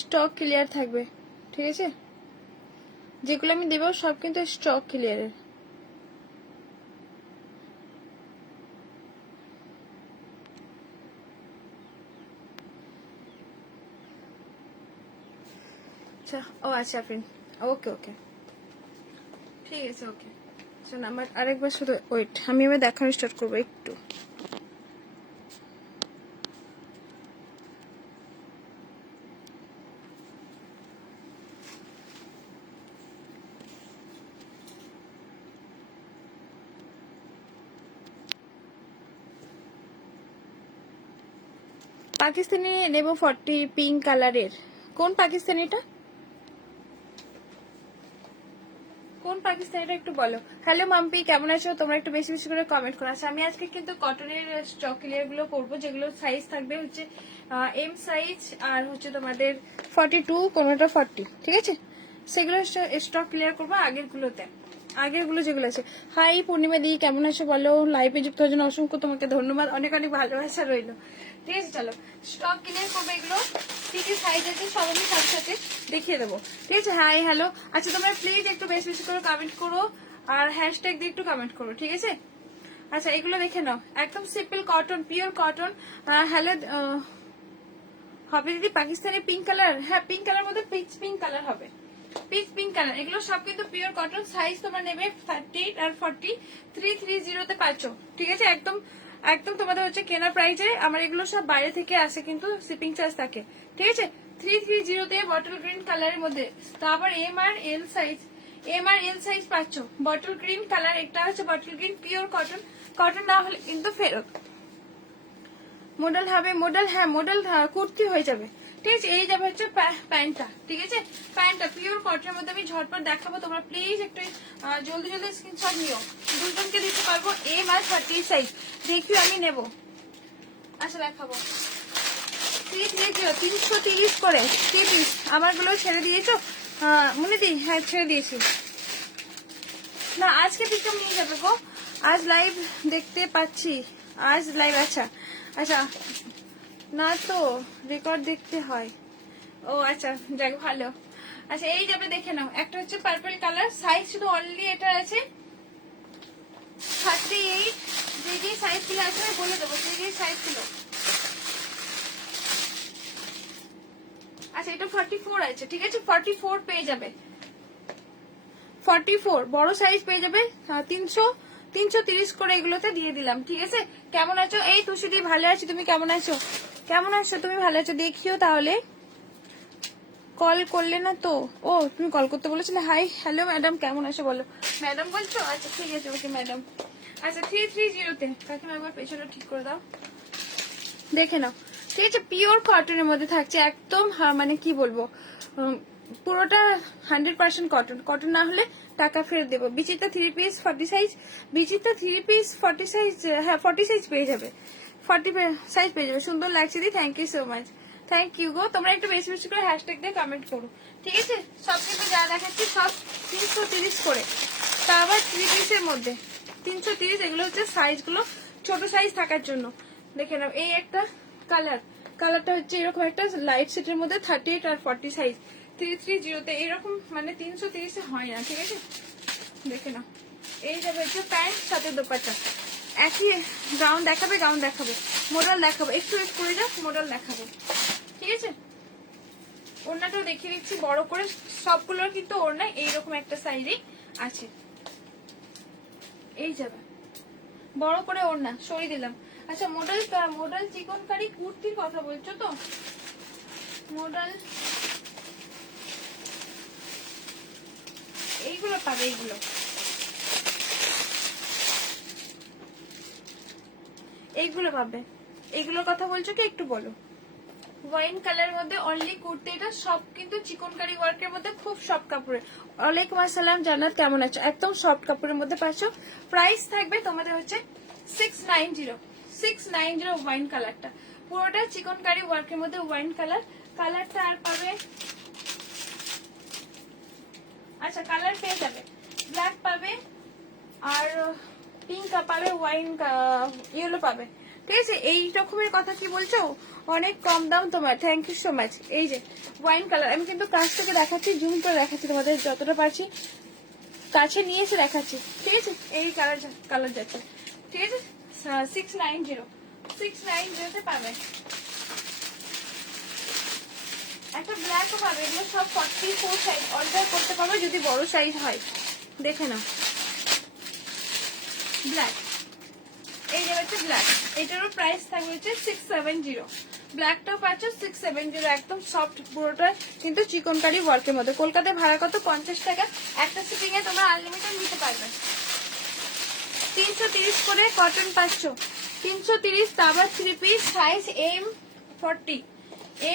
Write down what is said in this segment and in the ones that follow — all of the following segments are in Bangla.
স্টক ক্লিয়ার থাকবে, ঠিক আছে? যেগুলো আমি দেবো সব কিন্তু স্টক ক্লিয়ারের। আচ্ছা, ও আচ্ছা ফ্রেন্ড, ওকে ওকে, ঠিক আছে, ওকে। শোন, আমার আরেকবার শুধু ওয়েট, আমি এবার দেখানো স্টার্ট করবো একটু। পাকিস্তানি নেব 40 পিঙ্ক কালারের। কোন পাকিস্তানিটা, কোন পাকিস্তানিটা একটু বলো। হ্যালো মাম্পি, কেমন আছো? তোমরা একটু বেশি বেশি করে কমেন্ট করো। আচ্ছা, আমি আজকে কিন্তু কটনের স্টক ক্লিয়ার গুলো করবো, যেগুলো সাইজ থাকবে হচ্ছে এম সাইজ আর হচ্ছে তোমাদের 42, কোনোটা 40, ঠিক আছে? সেগুলো স্টক ক্লিয়ার করবো আগের গুলো যেগুলো আছে। হাই পূর্ণিমা দি, কেমন আছো বলো? লাইভে যুক্ত হওয়ার জন্য অসংখ্য তোমাকে ধন্যবাদ, অনেক অনেক ভালোবাসা রইলো। ঠিক আছে, চলো স্টক ক্লিয়ার করবো। এগুলো কি কি সাইজ আছে সব আমি সাথে সাথে দেখিয়ে দেবো, ঠিক আছে? Hi hello. আচ্ছা, তোমরা প্লিজ একটু বেশি বেশি করে কমেন্ট করো আর হ্যাশট্যাগ দিয়ে একটু কমেন্ট করো, ঠিক আছে? আচ্ছা, এগুলো দেখে নাও, একদম simple cotton, pure cotton. Hello হবে দিদি, পাকিস্তানি পিঙ্ক কালার? হ্যাঁ, পিঙ্ক কালার মধ্যে পিচ পিঙ্ক কালার হবে, পিচ পিঙ্ক কালার। এগুলো সব কিন্তু পিওর কটন। সাইজ তোমরা নেবে 38 আর 40, 330 পাচ্ছ, ঠিক আছে? একদম একদম তোমাদের হচ্ছে কেনা প্রাইজে। আমার এগুলো সব বাইরে থেকে আসে, কিন্তু শিপিং চার্জ থাকে, ঠিক আছে? 330 বটল গ্রিন কালারের মধ্যে। তারপর এম আর এল সাইজ পাচ্ছ, বটল গ্রিন কালার। এটা হচ্ছে bottle green, pure cotton. Cotton না হলে কিন্তু ফেরত। মডেল হবে, মডেল, হ্যাঁ মডেল কুর্তি হয়ে যাবে, ঠিক আছে? এই যাবে হচ্ছে প্যান্টটা, ঠিক আছে? প্যান্টটা পিওর কটনের মধ্যে আমি ঝটপট দেখাবো, তোমরা প্লিজ একটু জলদি জলদি স্ক্রিনশট নিও। দুজনকে দিতে পারবো এম আর 30 সাইজ। দেখিও, আমি নেব। আচ্ছা, দেখাবো 330 করে 3 পিস। আমার গুলো ছেড়ে দিয়েছো মনে দি? হ্যাঁ, ছেড়ে দিয়েছি। না, আজকে পিকআপ নিয়ে যাবে গো, আজ লাইভ দেখতে পাচ্ছি, আজ লাইভ। আচ্ছা আচ্ছা, না তো রেকর্ড দেখতে হয়। ও আচ্ছা, যাক ভালো। আচ্ছা, এই যাবে, দেখে নাও। একটা হচ্ছে পার্পল কালার, সাইজ শুধু অনলি এটা আছে 38। যে যে সাইজ ছিল আছে বলে দেবো, যে যে সাইজ ছিল। আচ্ছা, এটা 44 আছে, ঠিক আছে? 44 পেয়ে যাবে, 44 বড় সাইজ পেয়ে যাবে। 330 করে এগুলোতে দিয়ে দিলাম, ঠিক আছে? কেমন আছো? এই তুষিদি, ভালো আছি, তুমি কেমন আছো? কেমন আছো তুমি? ভালো আছো? দেখিও তাহলে, কল করলে না তো? ও, তুমি কল করতে বলেছিলে। হাই হ্যালো ম্যাডাম, কেমন আছো বলো? ম্যাডাম বলছো? আচ্ছা, ঠিক আছে, ওকে ম্যাডাম। আচ্ছা, 330-তে কাকিমা একবার পেছনটা ঠিক করে দাও, দেখে নাও, ঠিক আছে? পিওর কটনের মধ্যে থাকছে, একদম মানে কি বলবো, পুরোটা 100% কটন। কটন না হলে টাকা ফেরত দেবো। বিচিত্রা 3 পিস 40 সাইজ, বিচিত্রা 3 পিস 40 সাইজ, হ্যাঁ 40 সাইজ পেয়ে যাবে, 40 সাইজ পেয়ে যাবে। সুন্দর লাগছে দি, thank you so much, thank you গো। তোমরা একটু বেশি বেশি করে হ্যাশট্যাগ দিয়ে কমেন্ট করো, ঠিক আছে? সব কিন্তু যা দেখাচ্ছি সব 330 করে, তা আবার 3 পিসের মধ্যে 330। এগুলো হচ্ছে সাইজগুলো ছোট সাইজ থাকার জন্য। দেখে নাও, এই একটা কালারটা হচ্ছে এরকম একটা লাইট সেটের মধ্যে 38 আর 40 সাইজ, 330-তে। এরকম মানে 330-এ হয় না, ঠিক আছে? দেখে নাও, এই যাবে হচ্ছে প্যান্ট, সাথে দোপাট্টা। একই গাউন দেখাবে, গাউন দেখাবো, মডেল দেখাবো, একটু ওয়েট করে যাও, মডেল দেখাবো, ঠিক আছে? ওড়নাটাও দেখিয়ে দিচ্ছি বড় করে। সবগুলোর কিন্তু ওড়না এইরকম একটা সাইজে আছে, এই যাবে বড় করে ওড়না, সরিয়ে দিলাম। আচ্ছা, মডেল চিকনকারি কুর্তির কথা বলছো তো? মডেল এইগুলো পাবে, এইগুলো পাবে। এইগুলোর কথা বলছো কি একটু বলো? ওয়াইন কালারের মধ্যে অনলি কুর্তি, এটা সব কিন্তু চিকনকারি ওয়ার্কের মধ্যে, খুব সফট কাপড়ে। ওয়ালাইকুম আসসালাম জান্নাত, কেমন আছো? একদম সফট কাপড়ের মধ্যে পাচ্ছ। প্রাইস থাকবে তোমাদের হচ্ছে 690 ওয়াইন কালারটা, পুরোটা চিকনকারি ওয়ার্কের মধ্যে ওয়াইন কালারটা। আর পাবে, আচ্ছা কালার পেয়ে যাবে, ব্ল্যাক পাবে, আর পিঙ্ক পাবে, ওয়াইন ইয়েলো পাবে, ঠিক আছে। এই রকমের কথা কি বলছো, অনেক কম দাম তোমার, থ্যাংক ইউ সো মাচ। এই যে ওয়াইন কালার, আমি কিন্তু কাছ থেকে দেখাচ্ছি, জুম করে দেখাচ্ছি তোমাদের যতটা পারছি, কাছে নিয়ে এসে দেখাচ্ছি, ঠিক আছে। এই কালার যাচ্ছে, ঠিক আছে। 690 পাবে। একটা ব্ল্যাকও পাবে, এগুলো সব 44 সাইজ, অর্ডার করতে পারবে যদি বড় সাইজ হয়। দেখে নাও, ব্ল্যাক, এই যে হচ্ছে ব্ল্যাক, এটারও প্রাইস থাকবে হচ্ছে 670। ব্ল্যাকটাও পাচ্ছ 670, একদম সফট, পুরোটা কিন্তু চিকনকারি ওয়ার্কের মধ্যে। কলকাতায় ভাড়া কত, 50 টাকা, একটা শিপিং এ তোমরা আনলিমিটেড নিতে পারবে। 330 করে কটন পাচ্ছ, 330। আবার 3 পিস সাইজ M40,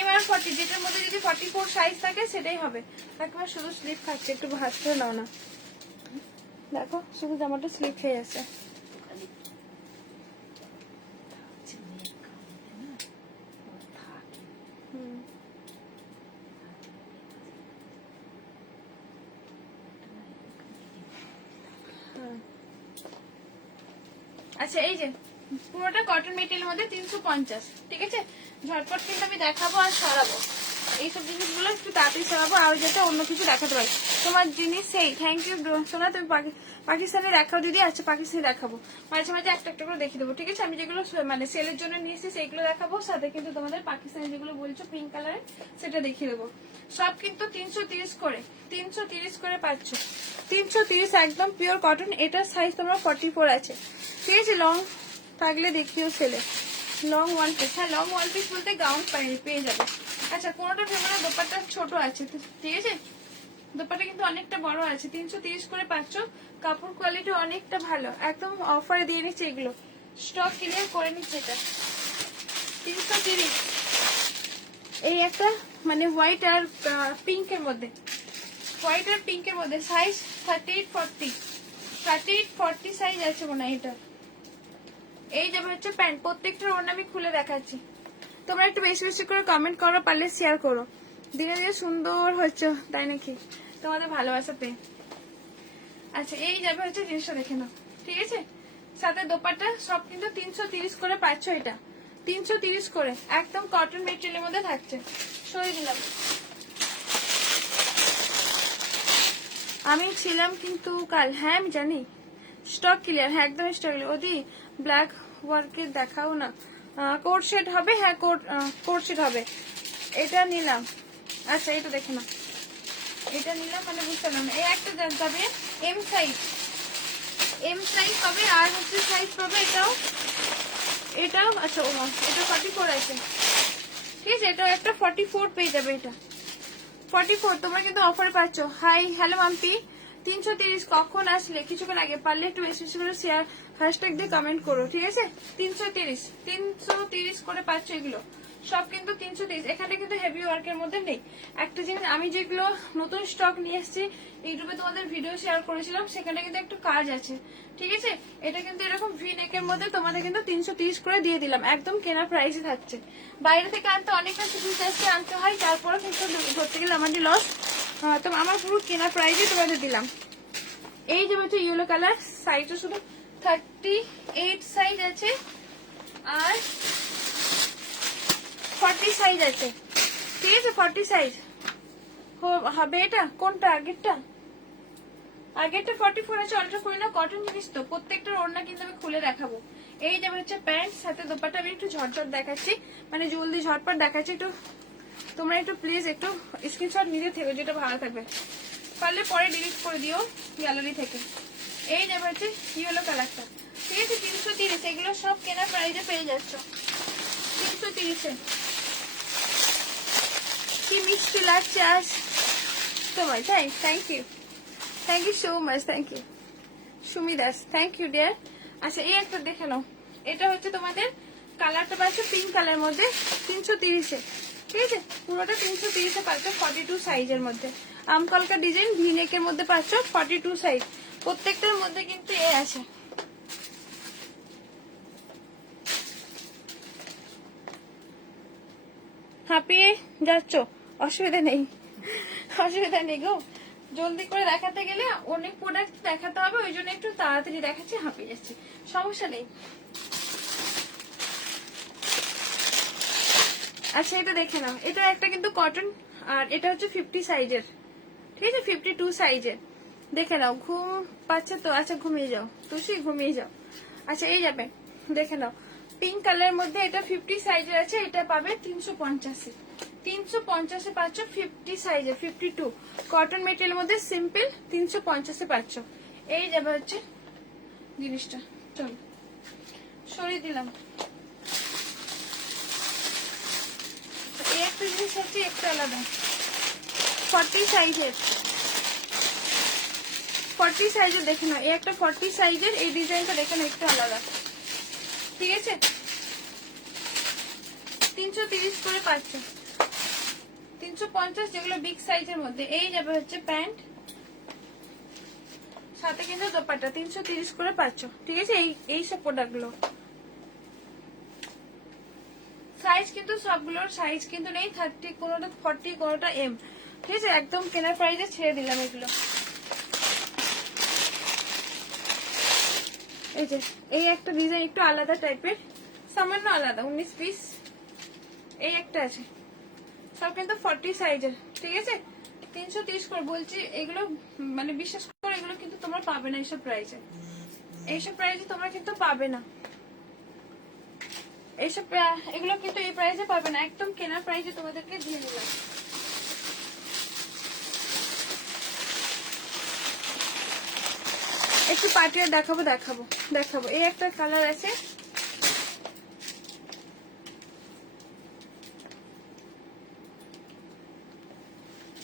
M40, যেটার মধ্যে যদি 44 সাইজ থাকে সেটাই হবে। একবার শুধু স্লিপ খাচ্ছে, একটু ভাঁজ করে নাও না, দেখো শুধু জামাটা স্লিপ খেয়ে যাচ্ছে। আচ্ছা, এই যে পুরোটা কটন মেটেরিয়ালের মধ্যে 350, ঠিক আছে। ঝটপট কিন্তু আমি দেখাবো আর সরাবো, এইসব জিনিসগুলো একটু তাড়াতাড়ি সরাবো, আর যাতে অন্য কিছু দেখাতে পারি। তোমার জিনিস সেই, থ্যাংক ইউ সোনা। তুমি পাকিস্তানে দেখাও দিদি, আচ্ছা পাকিস্তানে দেখাবো, মাঝে মাঝে একটা একটা করে দেখে দেবো, ঠিক আছে। আমি যেগুলো মানে সেলের জন্য নিয়েছি সেইগুলো দেখাবো, সাথে কিন্তু তোমাদের পাকিস্তানে যেগুলো বলছো পিঙ্ক কালারের সেটা দেখিয়ে দেবো। সব কিন্তু 330 করে, 330 করে পাচ্ছ, 330 একদম পিওর কটন। এটার সাইজ তোমার 44 আছে, ঠিক আছে। লং থাকলে দেখিও ছেলে, লং ওয়ান পিস, হ্যাঁ লং ওয়ান পিস বলতে গাউন পেয়ে যাবে। আচ্ছা, কোনোটা ভেবে না দোপাট্টা ছোট আছে, ঠিক আছে, দোপাট্টা কিন্তু অনেকটা বড় আছে। 330 করে পাচ্ছ, কাপড় কোয়ালিটি অনেকটা ভালো, একদম অফারে দিয়ে নিচ্ছে এগুলো, স্টক ক্লিয়ার করে নিচ্ছে এটা। 330, এই একটা মানে হোয়াইট আর পিঙ্কের মধ্যে, হোয়াইট আর পিঙ্কের মধ্যে সাইজ 38-40 সাইজ আছে মনে হয় এটা। এই যাবে হচ্ছে প্যান্ট, প্রত্যেকটার ওড়না আমি খুলে দেখাচ্ছি। তোমরা একটু বেশি বেশি করে কমেন্ট করো, পারলে শেয়ার করো, দিনে দিনে সুন্দর হচ্ছে, তাই নাকি, তোমাদের ভালোবাসাতে। আচ্ছা, এই যাবে হচ্ছে জিনিসটা দেখে নাও, ঠিক আছে। সাথে দোপাট্টা সব কিন্তু 330 করে পাচ্ছ, এটা 330 করে, একদম কটন মেটেরিয়ালের মধ্যে থাকছে। সরিয়ে দিলাম, আমি ছিলাম কিন্তু কাল, হ্যাঁ আমি জানি, স্টক ক্লিয়ার, হ্যাঁ একদম স্টক ক্লিয়ার। ওদি ব্ল্যাক ওয়ার্কের দেখাও না, কোট সেট হবে, হ্যাঁ কোট সেট হবে, এটা নিলাম। আচ্ছা, এটা দেখে না, এটা নিলাম মানে বুঝতে পারলাম। এই একটা যাবে এম সাইজ, এম সাইজ পাবে, আর হচ্ছে সাইজ পাবে এটাও আচ্ছা ও এটা 44 আছে, ঠিক আছে। এটা একটা 44 পেয়ে যাবে, এটা 44 তোমরা কিন্তু অফারে পাচ্ছ। হাই হ্যালো মাম্পি, 330 কখন আসলে, কিছুক্ষণ আগে, পারলে একটু বেশি বেশি করে শেয়ার হ্যাশট্যাগ দিয়ে কমেন্ট করো, ঠিক আছে। 330 করে পাচ্ছ, এগুলো সব কিন্তু 330। এখানে কিন্তু হেভি ওয়ার্কের মধ্যে নেই। একটা জিনিস, আমি যেগুলো নতুন স্টক নিয়ে এসেছি ইউটিউবে তোমাদের ভিডিও শেয়ার করেছিলাম, সেখানে কিন্তু একটু কাজ আছে, ঠিক আছে। এটা কিন্তু এরকম ভি নেকের মধ্যে তোমাদের কিন্তু 330 করে দিয়ে দিলাম, একদম কেনা প্রাইসে থাকছে। বাইরে থেকে আনতে অনেকটা জিনিস আসতে আনতে হয়, তারপরে কিন্তু ধরতে গেলে আমাদের লস, তো আমার পুরো কেনা প্রাইসে তোমাদের দিলাম। এই যে হচ্ছে ইয়েলো কালার, সাইজও শুধু 38 সাইজ আছে, আর 40 সাইজ আছে, ঠিক আছে। 40 সাইজ হবে। এটা কোনটা, আগেরটা 44 আছে, অল্টার করে না, কটন জিনিস তো, প্রত্যেকটার ওড়না কিন্তু আমি খুলে দেখাবো। এই যাবে হচ্ছে প্যান্ট, সাথে দোপাট্টা আমি একটু ঝটঝট দেখাচ্ছি, মানে জলদি ঝটপট দেখাচ্ছি। একটু তোমরা একটু প্লিজ একটু স্ক্রিনশট নিতে থেকো, যেটা ভালো থাকবে, পারলে পরে ডিলিট করে দিও গ্যালারি থেকে। এই যাবে হচ্ছে ইয়েলো কালারটা, ঠিক আছে। 330, এগুলো সব কেনা প্রাইসে পেয়ে যাচ্ছ 330-এ। কি মিষ্টি লাগছে আজ তোমায়, thank you so much, thank you Sumi Das, thank you dear. আচ্ছা, এই একটা দেখে নাও, এটা হচ্ছে তোমাদের কালারটা পাচ্ছ পিঙ্ক কালার মধ্যে, 330-এ, ঠিক আছে। পুরোটা 330-এ পাচ্ছ, 42 সাইজের মধ্যে, আমকলকা ডিজাইন ভি নেকের মধ্যে পাচ্ছ, 42 সাইজ। প্রত্যেকটার মধ্যে কিন্তু এ আছে। হাঁপিয়ে যাচ্ছ, অসুবিধা নেই গো, জলদি করে দেখাতে গেলে অনেক প্রোডাক্ট দেখাতে হবে, ওই জন্য একটু তাড়াতাড়ি দেখাচ্ছি, হাঁপিয়ে যাচ্ছি, সমস্যা নেই। আচ্ছা এটা দেখে নাও, এটা একটা কিন্তু কটন, আর এটা হচ্ছে 50 সাইজের, ঠিক আছে, 52 সাইজের। দেখে নাও, ঘুম পাচ্ছে তো? আচ্ছা ঘুমিয়ে যাও, তুষি ঘুমিয়ে যাও। আচ্ছা এই যাবে, দেখে নাও, পিঙ্ক কালারের মধ্যে এটা 50 সাইজের আছে, এটা পাবে 350। 350 পাচ্ছ 50 সাইজের, 52 কটন মেটেরিয়ালের মধ্যে সিম্পল 350 পাচ্ছ। এই যাবে হচ্ছে জিনিসটা, চলো সরিয়ে দিলাম। এই একটা জিনিস হচ্ছে একটু আলাদা, 40 সাইজের, 40 সাইজের দেখে নাও, এই একটা 40 সাইজের, এই ডিজাইনটা দেখে নাও একটু আলাদা, ঠিক আছে, 330 করে পাচ্ছ। 350 যেগুলো বিগ সাইজের মধ্যে। এই যাবে হচ্ছে প্যান্ট, সাথে কিন্তু দোপাট্টা, 330 করে পাচ্ছ, ঠিক আছে। এই সব প্রোডাক্ট গুলো সাইজ কিন্তু সবগুলোর সাইজ কিন্তু নেই, 30, কোনোটা 40, কোনোটা এম, ঠিক আছে, একদম কেনার প্রাইসে ছেড়ে দিলাম এগুলো। এই যে এই একটা ডিজাইন একটু আলাদা টাইপের, সামান্য আলাদা, 19 পিস এই একটা আছে, সব কিন্তু 40 সাইজের, ঠিক আছে, 330 করে বলছি। এগুলো মানে বিশ্বাস করে এগুলো কিন্তু তোমরা পাবে না এইসব প্রাইসে, এইসব প্রাইসে তোমরা কিন্তু পাবে না, এইসব এগুলো কিন্তু এই প্রাইসে পাবে না, একদম কেনার প্রাইসে তোমাদেরকে দিয়ে দিলাম। একটু পার্টিয়ার দেখাবো দেখাবো দেখাবো, এই একটা কালার আছে,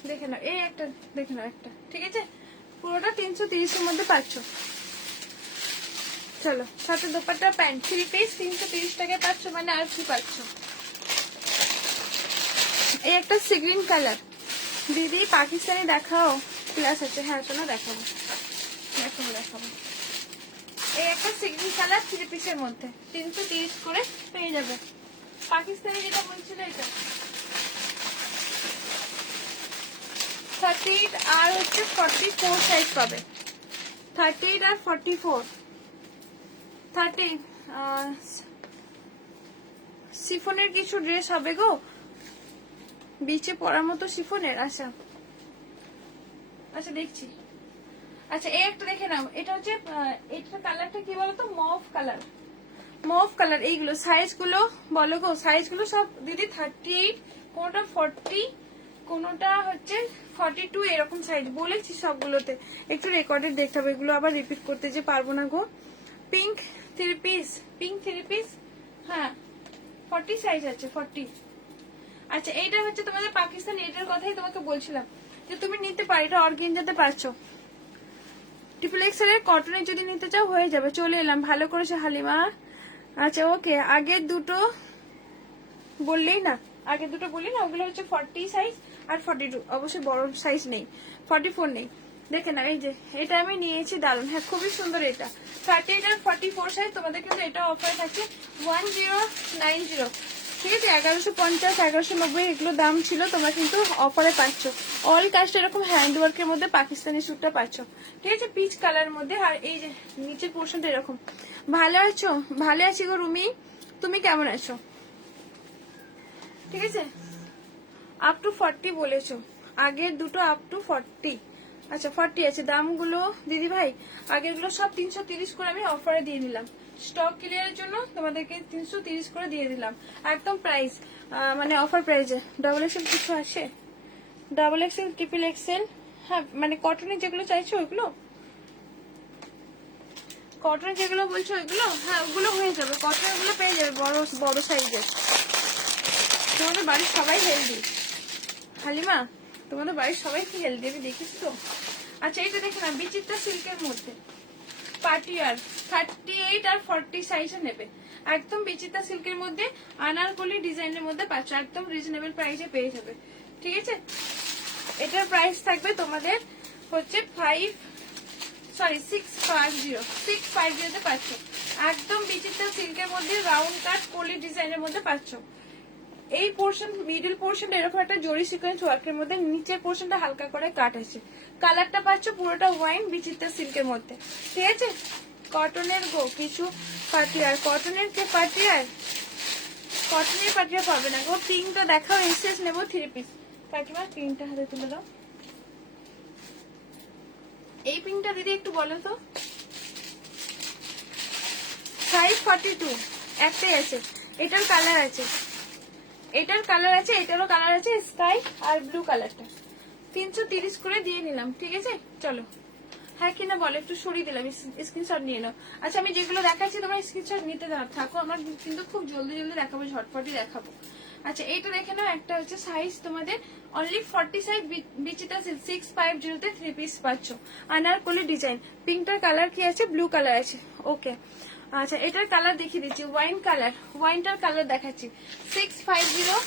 দেখে নাও, এই একটা দেখে নাও একটা, ঠিক আছে, পুরোটা 330 এর মধ্যে পাচ্ছ। চলো, সাথে দোপাট্টা প্যান্ট 3 পিস 330 টাকায় পাচ্ছ, মানে আর কি পাচ্ছ। এই একটা সি গ্রিন কালার, দিদি পাকিস্তানি দেখাও, প্লাস আছে, হ্যাঁ শোনো দেখাবো দেখাবো দেখাবো। এই একটা সি গ্রিন কালার 3 পিসের মধ্যে 330 করে পেয়ে যাবে। পাকিস্তানি যেটা বলছিল এটা 38 আর হচ্ছে 44 সাইজ পাবে, 38 আর 44, 30 শিফনের কিছু ড্রেস হবে গো, বিচে পরার মতো শিফনের। আচ্ছা আচ্ছা দেখছি। আচ্ছা এই একটা দেখে নাও, এটা হচ্ছে এটা কালারটা কি বলতো, মভ কালার, মভ কালার। এইগুলো সাইজ গুলো বলো গো, সাইজ গুলো সব দিদি 38, কোনটা 40, কোনটা হচ্ছে 42, এরকম সাইজ বলেছি সবগুলোতে। একটু রেকর্ডে দেখতে হবে, এগুলো আবার রিপিট করতে যে পারবো না গো। পিঙ্ক 3 পিস, পিঙ্ক 3 পিস, হ্যাঁ 40 সাইজ আছে, 40। আচ্ছা এইটা হচ্ছে তোমাদের পাকিস্তান, এটার কথাই তোমাকে বলছিলাম যে তুমি নিতে পারো, এটা অর্গেঞ্জাতে পারছো, ট্রিপল এক্সেল এর কটনের যদি নিতে চাও হয়ে যাবে। চলে এলাম, ভালো করেছে হালিমা। আচ্ছা ওকে, আগের দুটো বললেই না, আগের দুটো বললি না, ওগুলো হচ্ছে 40 সাইজ আর 42, অবশ্যই বড় সাইজ নেই, 44 নেই। দেখে না, এই যে এটা আমি নিয়েছি, দারুন, হ্যাঁ খুবই সুন্দর। এটা 38 আর 44 সাইজ, তোমাদের কিন্তু এটা অফার থাকছে 1090, ঠিক আছে, 1150 1190 এগুলো দাম ছিল, তোমরা কিন্তু অফারে পাচ্ছ। অল কাস্ট এরকম হ্যান্ড ওয়ার্কের মধ্যে পাকিস্তানি স্যুটটা পাচ্ছ, ঠিক আছে, পিচ কালার মধ্যে। আর এই যে নিচের পোর্শনটা এরকম। ভালো আছো? ভালো আছি গো রুমি, তুমি কেমন আছো? ঠিক আছে, আপ টু 40 বলেছো, আগের দুটো আপ টু 40। আচ্ছা 40 আছে, দামগুলো দিদি ভাই আগের গুলো সব 330 করে আমি অফারে দিয়ে দিলাম, স্টক ক্লিয়ারের জন্য তোমাদেরকে 330 করে দিয়ে দিলাম, একদম প্রাইস মানে অফার প্রাইসে। ডাবল এক্সেল কিছু আসে, ডাবল এক্সেল ট্রিপল এক্সেল, হ্যাঁ মানে কটনের যেগুলো চাইছো ওইগুলো, কটনের যেগুলো বলছো ওইগুলো, হ্যাঁ ওগুলো হয়ে যাবে, কটনের গুলো পেয়ে যাবে বড় বড় সাইজের। তোমাদের বাড়ির সবাই হেলদি হালিমা, তোমাদের বাড়ির সবাই কি হেলদি আমি দেখেছি তো। আচ্ছা এইটা দেখে না, বিচিত্রা সিল্কের মধ্যে পার্টিয়ার 38 আর 40 সাইজে নেবে, একদম বিচিত্রা সিল্কের মধ্যে আনারকলি ডিজাইনের মধ্যে পাচ্ছ, একদম রিজনেবল প্রাইসে পেয়ে যাবে, ঠিক আছে। এটার প্রাইস থাকবে তোমাদের হচ্ছে 650 তে পাচ্ছ, একদম বিচিত্রা সিল্কের মধ্যে রাউন্ড কাট কলি ডিজাইনের মধ্যে পাচ্ছ। এই পোর্শন মিডল পোর্শনটা এরকম একটা জরি সিকোয়েন্স ওয়ার্কের মধ্যে, নিচের পোর্শনটা হালকা করে কাট আছে। কালারটা পাচ্ছ পুরোটা ওয়াইন বিচিত্রা সিল্কের মধ্যে, ঠিক আছে। কটনের গো কিছু পাটিয়ার, কটনের কে পাটিয়ার, কটনের পাটিয়ার পাবে না গো। পিঙ্কটা দেখাও, এসএস নেবো 3 পিস। কাকিমা পিঙ্কটা হাতে তুলে দাও। এই পিঙ্কটা দিদি একটু বলো তো। সাইজ 42 একটাই আছে। এটার কালার আছে, এটার কালার আছে, এটারও কালার আছে, স্কাই আর ব্লু কালারটা। 330 করে দিয়ে নিলাম, ঠিক আছে। চলো হ্যাঁ কিনা বলো, একটু সরিয়ে দিলাম, স্ক্রিনশট নিয়ে নাও। আচ্ছা আমি যেগুলো দেখাচ্ছি তোমরা স্ক্রিনশট নিতে থাকো, আমার কিন্তু খুব জলদি জলদি দেখাবো, ঝটপটই দেখাবো। আচ্ছা এইটা দেখে নাও, একটা হচ্ছে সাইজ তোমাদের অনলি 40 সাইজ, বিচিতা 650 3 পিস পাচ্ছ। আনারকলি ডিজাইন, পিঙ্কটার কালার কি আছে, ব্লু কালার আছে, ওকে। আচ্ছা এটার কালার দেখিয়ে দিচ্ছি, ওয়াইন কালার, ওয়াইনটার কালার দেখাচ্ছি 650।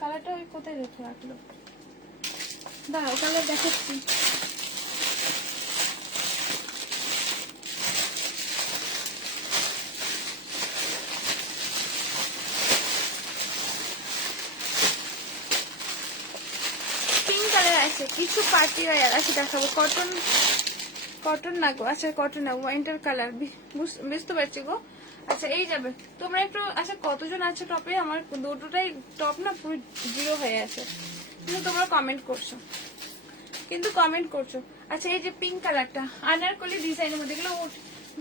কালারটা কোথায় রেখে রাখলো, দাঁড়াও কালার দেখাচ্ছি। পিঙ্ক কালার আছে, কিছু পার্টি ওয়্যার আছে, দেখাবো। কটন, কটন না গো, আচ্ছা কটন না, ওয়াইনটার কালার বুঝতে পারছি গো। আচ্ছা এই যাবে তোমরা একটু, আচ্ছা কতজন আছে টপে, আমার দুটোটাই টপ না পুরো জিরো হয়ে আছে, কিন্তু তোমরা কমেন্ট করছো, কিন্তু কমেন্ট করছো। আচ্ছা এই যে পিঙ্ক কালারটা আনারকলি ডিজাইনের মধ্যে, এগুলো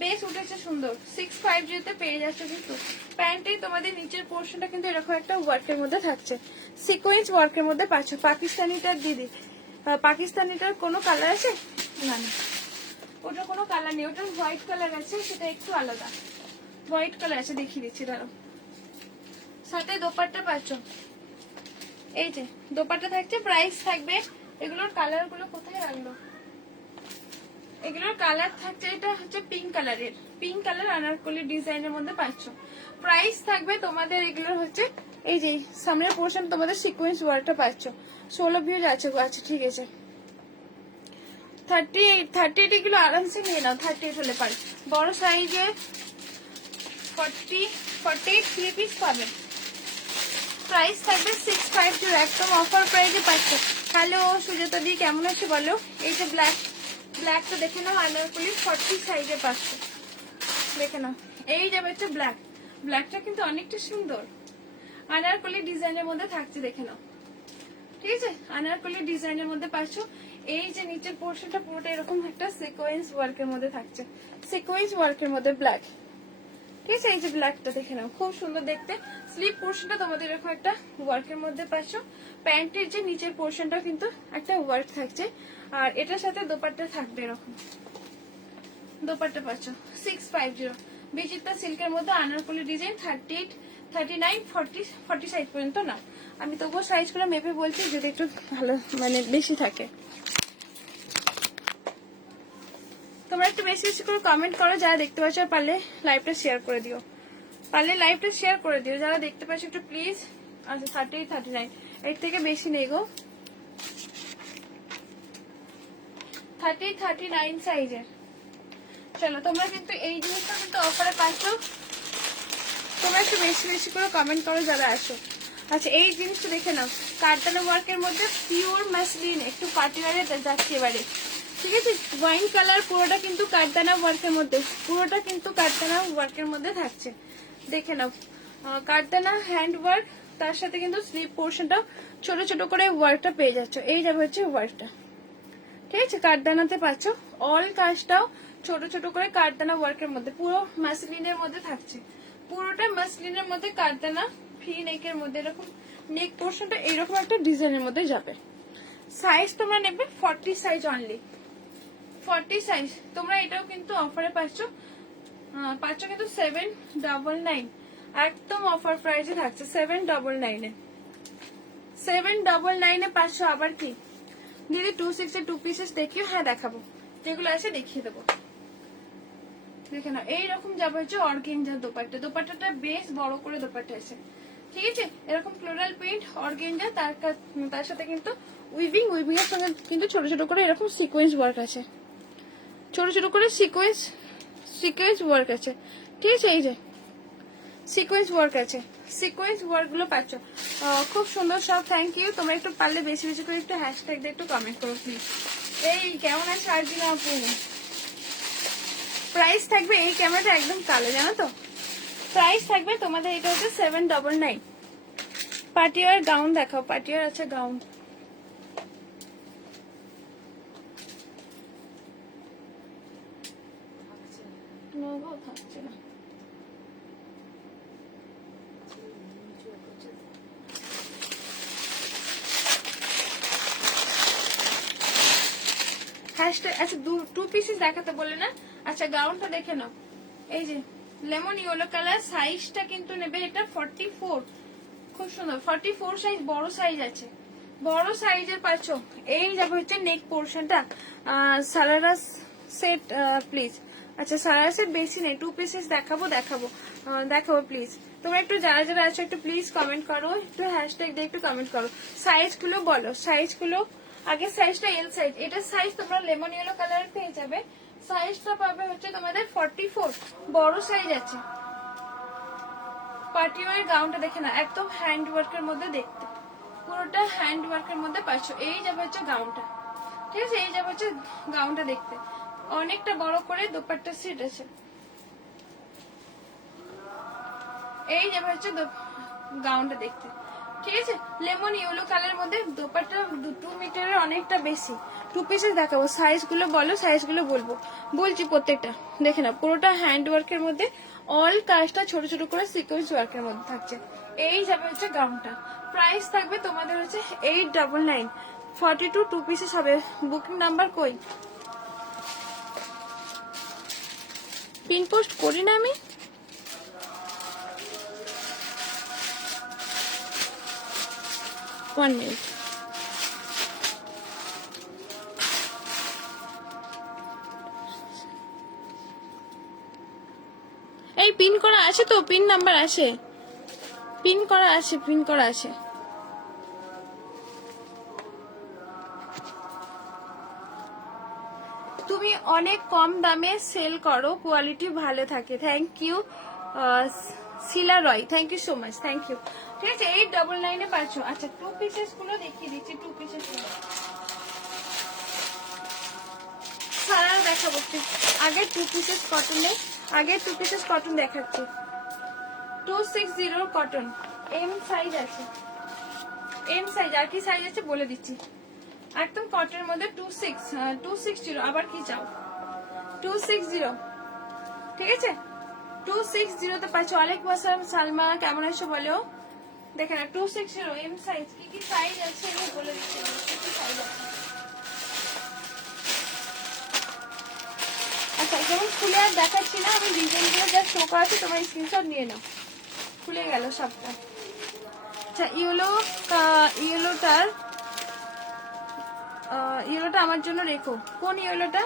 বেশ উঠেছে সুন্দর, 650 পেয়ে যাচ্ছে। কিন্তু প্যান্টেই তোমাদের নিচের পোর্শনটা কিন্তু এরকম একটা ওয়ার্কের মধ্যে থাকছে, সিকোয়েন্স ওয়ার্কের মধ্যে পাচ্ছ। পাকিস্তানিটার দিদি, পাকিস্তানিটার কোনো কালার আছে না, না ওটা কোনো কালার নেই, ওটার হোয়াইট কালার আছে, সেটা একটু আলাদা হোয়াইট কালার আছে, দেখিয়ে দিচ্ছি দাঁড়াও। সাথে দোপাট্টা পাচ্ছ, এই যে দোপাট্টা থাকছে, প্রাইস থাকবে। এগুলোর কালার গুলো কোথায় রাখলো, এগুলোর কালার থাকছে, এটা হচ্ছে পিঙ্ক কালারের, পিঙ্ক কালার আনারকলি ডিজাইনের মধ্যে পাচ্ছ। প্রাইস থাকবে তোমাদের এগুলোর হচ্ছে, এই যে সামনের পোর্শন তোমাদের সিকোয়েন্স ওয়ার্কটা পাচ্ছ, 16 ভিউজ আছে। আচ্ছা ঠিক আছে, 38 এগুলো আরামসে নিয়ে নাও, 38 হলে পারে। বড় সাইজে 48 3 পিস পাবে, প্রাইস থাকবে 650, একদম অফার প্রাইসে পাচ্ছ। হ্যালো সুজাতা দি কেমন আছে বলো। এই যে ব্ল্যাকটা দেখে নাও, আনারকলি 40 সাইজে পাচ্ছ, দেখে নাও। এই যাবে হচ্ছে ব্ল্যাক, ব্ল্যাকটা কিন্তু অনেকটা সুন্দর, আনারকলি ডিজাইনের মধ্যে থাকছে, দেখে নাও, ঠিক আছে। আনারকলি ডিজাইনের মধ্যে পাচ্ছ। এই যে নিচের পোর্শনটা পুরোটা এরকম একটা সিকোয়েন্স ওয়ার্কের মধ্যে থাকছে, সিকোয়েন্স ওয়ার্কের মধ্যে ব্ল্যাক, ঠিক আছে। এই যে ব্ল্যাকটা দেখে নাও, খুব সুন্দর দেখতে। স্লিভ পোর্শনটা তোমাদের এরকম একটা ওয়ার্কের মধ্যে পাচ্ছ। প্যান্টের যে নিচের পোর্শনটা কিন্তু একটা ওয়ার্ক থাকছে, আর এটার সাথে দোপাট্টা থাকবে, এরকম দোপাট্টা পাচ্ছ। 650 বিচিত্রা সিল্কের মধ্যে আনারকলি ডিজাইন, 38 39 40 সাইজ পর্যন্ত না, আমি তবুও সাইজ করে মেপে বলছি যদি একটু ভালো মানে বেশি থাকে। তোমরা একটু বেশি বেশি করে কমেন্ট করো, যারা দেখতে পাচ্ছ, আর পারলে লাইভটা শেয়ার করে দিও, পারলে লাইভটা শেয়ার করে দিও যারা দেখতে পাচ্ছ একটু প্লিজ। আচ্ছা 38 39 এর থেকে বেশি নেই গো, 30 39 সাইজের। চলো তোমরা কিন্তু এই জিনিসটা কিন্তু অফারে পাচ্ছ, তোমরা একটু বেশি বেশি করে কমেন্ট করো যারা আসো। আচ্ছা এই জিনিসটা দেখে নাও, কারদানা ওয়ার্কের মধ্যে পিওর মাসলিন, একটু পার্টিওয়ারে যাচ্ছে এবারে, ঠিক আছে। ওয়াইন কালার পুরোটা কিন্তু কারদানা ওয়ার্কের মধ্যে, পুরোটা কিন্তু কারদানা ওয়ার্কের মধ্যে থাকছে, দেখে নাও। কারদানা হ্যান্ড ওয়ার্ক, তার সাথে কিন্তু স্লিভ পোর্শনটাও ছোট ছোট করে ওয়ার্কটা পেয়ে যাচ্ছ। এই যাবে হচ্ছে ওয়ার্কটা, ঠিক আছে। কারদানাতে পাচ্ছ, অল কাজটাও ছোট ছোট করে কারদানা ওয়ার্কের মধ্যে, পুরো মাসলিনের মধ্যে থাকছে, পুরোটা মাসলিনের মধ্যে কারদানা, ফ্রি নেকের মধ্যে এরকম নেক পোর্শনটা এইরকম একটা ডিজাইনের মধ্যে যাবে। সাইজ তোমরা নেবে 40 সাইজ অনলি, 40 সাইজ। তোমরা এটাও কিন্তু অফারে পাচ্ছ, কিন্তু 799, একদম অফার প্রাইসে থাকছে 799 799 পাচ্ছ। আবার কি দিদি 26 2 পিসেস দেখিও, হ্যাঁ দেখাবো, যেগুলো আছে দেখিয়ে দেবো, দেখে নাও। এইরকম যাবে হচ্ছে অর্গেঞ্জা দোপাট্টা, দোপাট্টাটা বেশ বড় করে দোপাট্টা আছে, ঠিক আছে। এরকম ফ্লোরাল প্রিন্ট অর্গেঞ্জা, তার সাথে কিন্তু উইভিং এর সঙ্গে কিন্তু ছোট ছোট করে এরকম সিকোয়েন্স ওয়ার্ক আছে, ছোট ছোট করে সিকোয়েন্স সিকোয়েন্স ওয়ার্ক আছে, ঠিক আছে, এই যে সিকোয়েন্স ওয়ার্ক আছে, সিকোয়েন্স ওয়ার্ক গুলো পাচ্ছ, খুব সুন্দর সব। Thank you. তোমরা একটু পারলে বেশি বেশি করে একটু হ্যাশট্যাগ দিয়ে একটু কমেন্ট করো প্লিজ। এই কেমন আছে আরজিনা আপু? প্রাইস থাকবে, এই ক্যামেরাটা একদম কালো জানো তো, প্রাইস থাকবে তোমাদের এটা হচ্ছে 799। পার্টিওয়ার গাউন দেখাও, পার্টিওয়ার আছে গাউন। থাকছে না, হ্যাশট্যাগ। আচ্ছা টু পিসেস দেখাতে বলে না, আচ্ছা গাউনটা দেখে নাও। এই যে লেমন ইয়েলো কালার, সাইজটা কিন্তু নেবে এটা 44, খুব সুন্দর 44 সাইজ, বড় সাইজ আছে, বড় সাইজের পাচ্ছ। এই যাবে হচ্ছে নেক পোর্শনটা, সারারা সেট প্লিজ। আচ্ছা সারারা সেট বেশি নেই, টু পিসেস দেখাবো দেখাবো প্লিজ। তোমরা একটু যারা যারা আছো একটু প্লিজ কমেন্ট করো, একটু হ্যাশট্যাগ দিয়ে একটু কমেন্ট করো, সাইজ গুলো বলো, সাইজ গুলো। আগে সাইজটা এল সাইজ, এটা সাইজ তোমরা লেমন ইয়েলো কালার পেয়ে যাবে, সাইজটা পাবে হচ্ছে তোমাদের 44, বড় সাইজ আছে। পার্টিওয়ার গাউনটা দেখে না, একদম হ্যান্ড ওয়ার্কের মধ্যে দেখতে, পুরোটা হ্যান্ড ওয়ার্কের মধ্যে পাচ্ছ। এই যাবে হচ্ছে গাউনটা, ঠিক আছে, এই যাবে হচ্ছে গাউনটা দেখতে, অনেকটা বড় করে দোপাট্টা সেট আছে। এই যাবে হচ্ছে গাউনটা দেখতে, ঠিক আছে, লেমন ইয়েলো কালারের মধ্যে দোপাট্টা 2 মিটারের অনেকটা বেশি। টু পিসেস দেখাবো, সাইজ গুলো বলো, সাইজ গুলো বলছি প্রত্যেকটা দেখে না, পুরোটা হ্যান্ড ওয়ার্কের মধ্যে, অল কাজটা ছোট ছোট করে সিকোয়েন্স ওয়ার্কের মধ্যে থাকছে। এই যাবে হচ্ছে গাউনটা, প্রাইস থাকবে তোমাদের হচ্ছে 899, 42 টু পিসেস হবে। বুকিং নাম্বার কই, পিন পোস্ট করি না আমি, ওয়ান মিনিট। এই পিন করা আছে তো, পিন নাম্বার আছে, পিন করা আছে, পিন করা আছে। তুমি অনেক কম দামে সেল করো, কোয়ালিটি ভালো থাকে। Thank you Shila Roy, thank you so much, thank you. ঠিক আছে 899 পাচ্ছ। আচ্ছা টু পিসেস গুলো দেখিয়ে দিচ্ছি, টু পিসেস গুলো সারা দেখাবো। আগে টু পিসেস কটনে, আগে টু পিসেস কটন দেখাচ্ছি। 260 কটন, এম সাইজ আছে, এম সাইজ, আর কি সাইজ আছে বলে দিচ্ছি। একদম কটনের মধ্যে 260, আবার কি চাও, 260, ঠিক আছে 260 তে পাচ্ছ। ওয়ালাইকুম আসসালাম সালমা, কেমন আছো বলো। দেখে না 260 এম সাইজ, কি কি সাইজ আছে আমি বলে দিচ্ছি, কি কি সাইজ আছে। আচ্ছা যেমন খুলে আর দেখাচ্ছি না, আমি ডিজাইনগুলো যা শো করা আছে তোমার স্ক্রিনশট নিয়ে নাও। খুলে গেল সবটা। আচ্ছা ইয়েলোটা আমার জন্য রেখো। কোন ইয়েলোটা?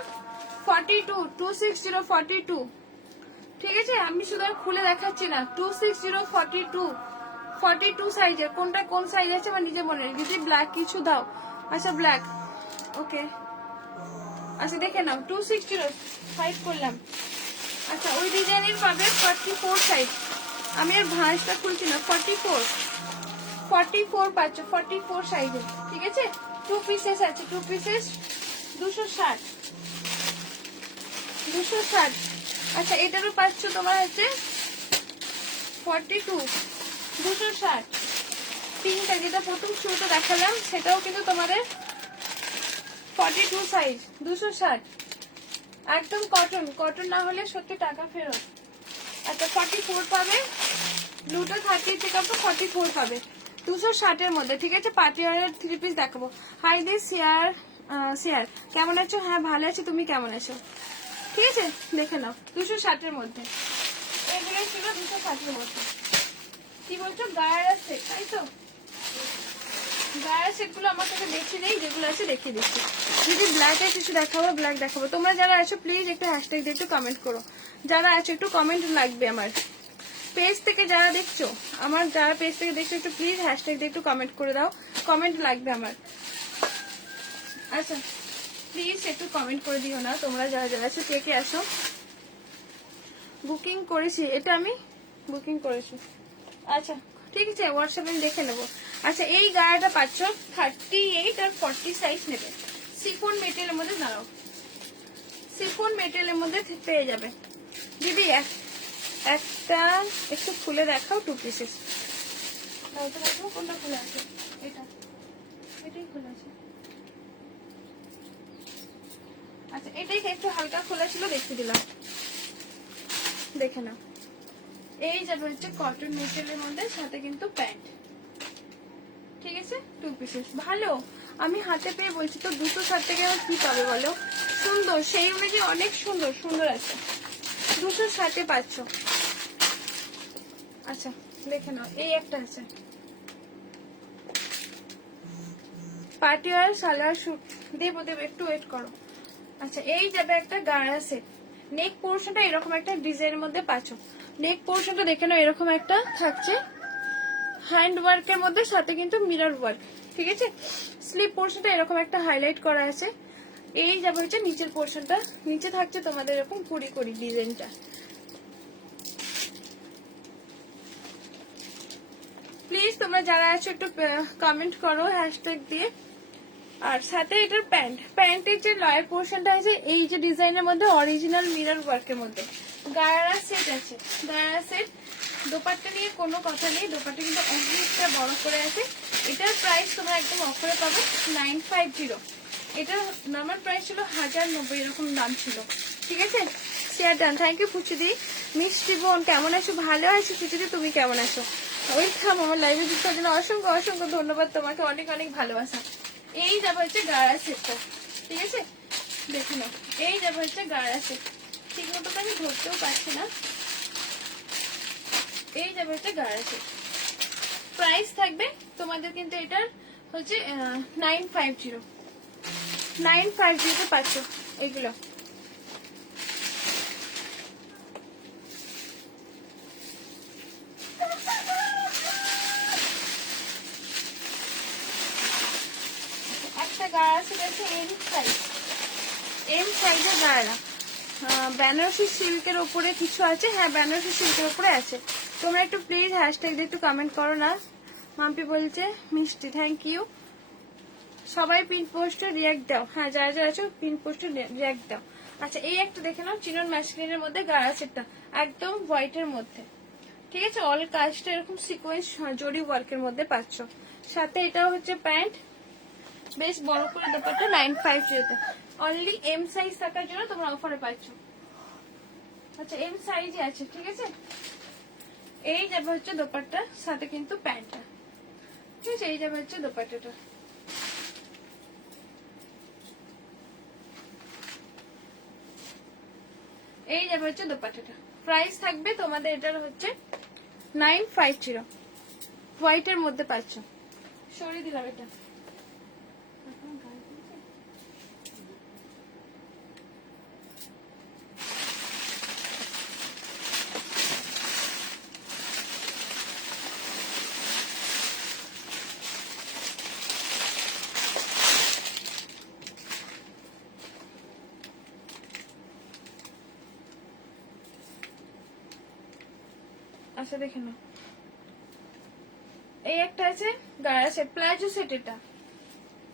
42, 260, 42, ঠিক আছে। আমি শুধু আর খুলে দেখাচ্ছি না, 260, 42 সাইজের। কোনটা কোন সাইজ আছে আমার নিজে মনে নেই। যদি ব্ল্যাক কিছু দাও, আচ্ছা ব্ল্যাক, ওকে আচ্ছা দেখে নাও। 260 ফাইভ করলাম। আচ্ছা ওই ডিজাইনের পাবে 44 সাইজ। আমি আর ভাঁজটা খুলছি না, 44 পাচ্ছ, 44 সাইজের, ঠিক আছে। টু পিসেস আছে, টু পিসেস 260। আচ্ছা এটারও পাচ্ছ তোমার হচ্ছে 42, 260। পিঙ্কটা যেটা প্রথম শুরুতে দেখালাম সেটাও কিন্তু তোমাদের 42 সাইজ, 260। একদম কটন, কটন না হলে সত্যি টাকা ফেরত। আচ্ছা 44 পাবে, ব্লুটা 30 থেকে 44 পাবে 260 মধ্যে, ঠিক আছে। পার্টিওয়ারের 3 পিস দেখাবো। হাই দে শেয়ার, কেমন আছো? হ্যাঁ ভালো আছি, তুমি কেমন আছো? ঠিক আছে দেখে নাও 260 মধ্যে, এগুলো ছিল 260 মধ্যে। কি বলছো? গায়ের সেট, তাই তো? গায়ের সেট গুলো আমার কাছে দেখি নেই, যেগুলো আছে দেখিয়ে দিচ্ছি। যদি ব্ল্যাকের কিছু দেখাবো, ব্ল্যাক দেখাবো। তোমরা যারা আছো প্লিজ একটু হ্যাশট্যাগ দিয়ে একটু কমেন্ট করো। যারা আছো একটু কমেন্ট লাগবে আমার পেজ থেকে, যারা দেখছো আমার, যারা পেজ থেকে দেখছো একটু প্লিজ হ্যাশট্যাগ দিয়ে একটু কমেন্ট করে দাও, কমেন্ট লাগবে আমার। আচ্ছা প্লিজ একটু কমেন্ট করে দিও না তোমরা যারা যারা আছো, কে কে আসো। বুকিং করেছি, এটা আমি বুকিং করেছি। আচ্ছা ঠিক আছে, হোয়াটসঅ্যাপে আমি দেখে নেবো। আচ্ছা এই গায়েটা পাচ্ছ 38 আর 40 সাইজ নেবে। সিফন মেটেরিয়ালের মধ্যে, দাঁড়াও, সিফন মেটেরিয়ালের মধ্যে পেয়ে যাবে। দিদি একটা একটু খুলে দেখাও, 2 পিসেস। কোনটা খুলে আছে? এটা, এটাই খুলে আছে। আচ্ছা এটাই একটু হালকা খোলা ছিল, দেখতে দিলাম, দেখে নাও। এই যাবে হচ্ছে কটন মেটেরিয়ালের মধ্যে, সাথে কিন্তু প্যান্ট, ঠিক আছে, 2 পিসেস। ভালো, আমি হাতে পেয়ে বলছি তো, 260 থেকে আর কি পাবে বলো? সুন্দর, সেই অনুযায়ী অনেক সুন্দর সুন্দর আছে, 260 পাচ্ছ। আচ্ছা দেখে নাও, এই একটা আছে পার্টি ওয়্যার সালোয়ার স্যুট, দেবো দেবো, একটু ওয়েট করো। আচ্ছা এই যাবে একটা গাড়া সেট, নেক পোর্শনটা এরকম একটা ডিজাইনের মধ্যে পাচ্ছ। নেক পোর্শনটা দেখে নাও, এরকম একটা থাকছে হ্যান্ড ওয়ার্কের মধ্যে, সাথে কিন্তু মিরর ওয়ার্ক, ঠিক আছে। স্লিপ পোর্শনটা এরকম একটা হাইলাইট করা আছে। এই যাবে হচ্ছে নিচের পোর্শনটা, নিচে থাকছে তোমাদের এরকম কুড়ি কুড়ি ডিজাইনটা। প্লিজ তোমরা যারা আছো একটু কমেন্ট করো হ্যাশট্যাগ দিয়ে। আর সাথে এটার প্যান্টের যে লয়ার পোর্শনটা আছে এই যে ডিজাইনের মধ্যে অরিজিনাল মিরর ওয়ার্কের মধ্যে গায়ারা সেট আছে। গায়ারা সেট, দোপাট্টা নিয়ে কোনো কথা নেই, দোপাট্টা কিন্তু অনেকটা বড় করে আছে। এটার প্রাইস তোমরা একদম অফারে পাবে 950। এটার নর্মাল প্রাইস ছিল 1090, এরকম দাম ছিল, ঠিক আছে। Share done. থ্যাংক ইউ পুচুদি। মিষ্টি বোন কেমন আছো? ভালো আছো পুচুদি, তুমি কেমন আছো? ওয়েলকাম আমার লাইভে যুক্ত হওয়ার জন্য অসংখ্য অসংখ্য ধন্যবাদ তোমাকে, অনেক অনেক ভালোবাসা। এই যাবে হচ্ছে গাড়া সেটটা, ঠিক আছে, দেখে নাও। এই যাবে হচ্ছে গাড়া সেট, ঠিক মতো আমি ধরতেও পারছি না। এই যাবে হচ্ছে গাড়া সেট, প্রাইস থাকবে তোমাদের কিন্তু এটার হচ্ছে 950 পাচ্ছ এগুলো। একটা গাড়া সেট আছে এম সাইজের গাড়া, বেনারসি সিল্কের ওপরে কিছু আছে। হ্যাঁ বেনারসি সিল্কের ওপরে আছে। তোমরা একটু প্লিজ হ্যাশট্যাগ দিয়ে একটু কমেন্ট করো না। মাম্পি বলছে মিষ্টি, থ্যাংক ইউ। সবাই পিন পোস্টে রিয়াক্ট দাও, হ্যাঁ যারা যারা আছো পিন পোস্টে রিয়াক্ট দাও। আচ্ছা এই একটা দেখে নাও, চিনন ম্যাসলিনের মধ্যে গাড়া সেটটা একদম হোয়াইটের মধ্যে, ঠিক আছে। অল কাজটা এরকম সিকোয়েন্স জরি ওয়ার্কের মধ্যে পাচ্ছ। সাথে এটাও হচ্ছে প্যান্ট, বেশ বড় করে দোপাট্টা 950 অনলি এম সাইজ থাকার জন্য তোমরা অফারে পাচ্ছ। আচ্ছা এম সাইজে আছে, ঠিক আছে। এই যাবে হচ্ছে দোপাট্টা, সাথে কিন্তু প্যান্টটা, ঠিক আছে। এই যাবে হচ্ছে দোপাট্টাটা। এই যাবে হচ্ছে দোপাট্টাটা, প্রাইস থাকবে তোমাদের এটার হচ্ছে 950, হোয়াইটের মধ্যে পাচ্ছ। সরিয়ে দিলাম এটা। আচ্ছা দেখে নাও, এই একটা আছে গাড়া সেট, প্লাজো সেট এটা,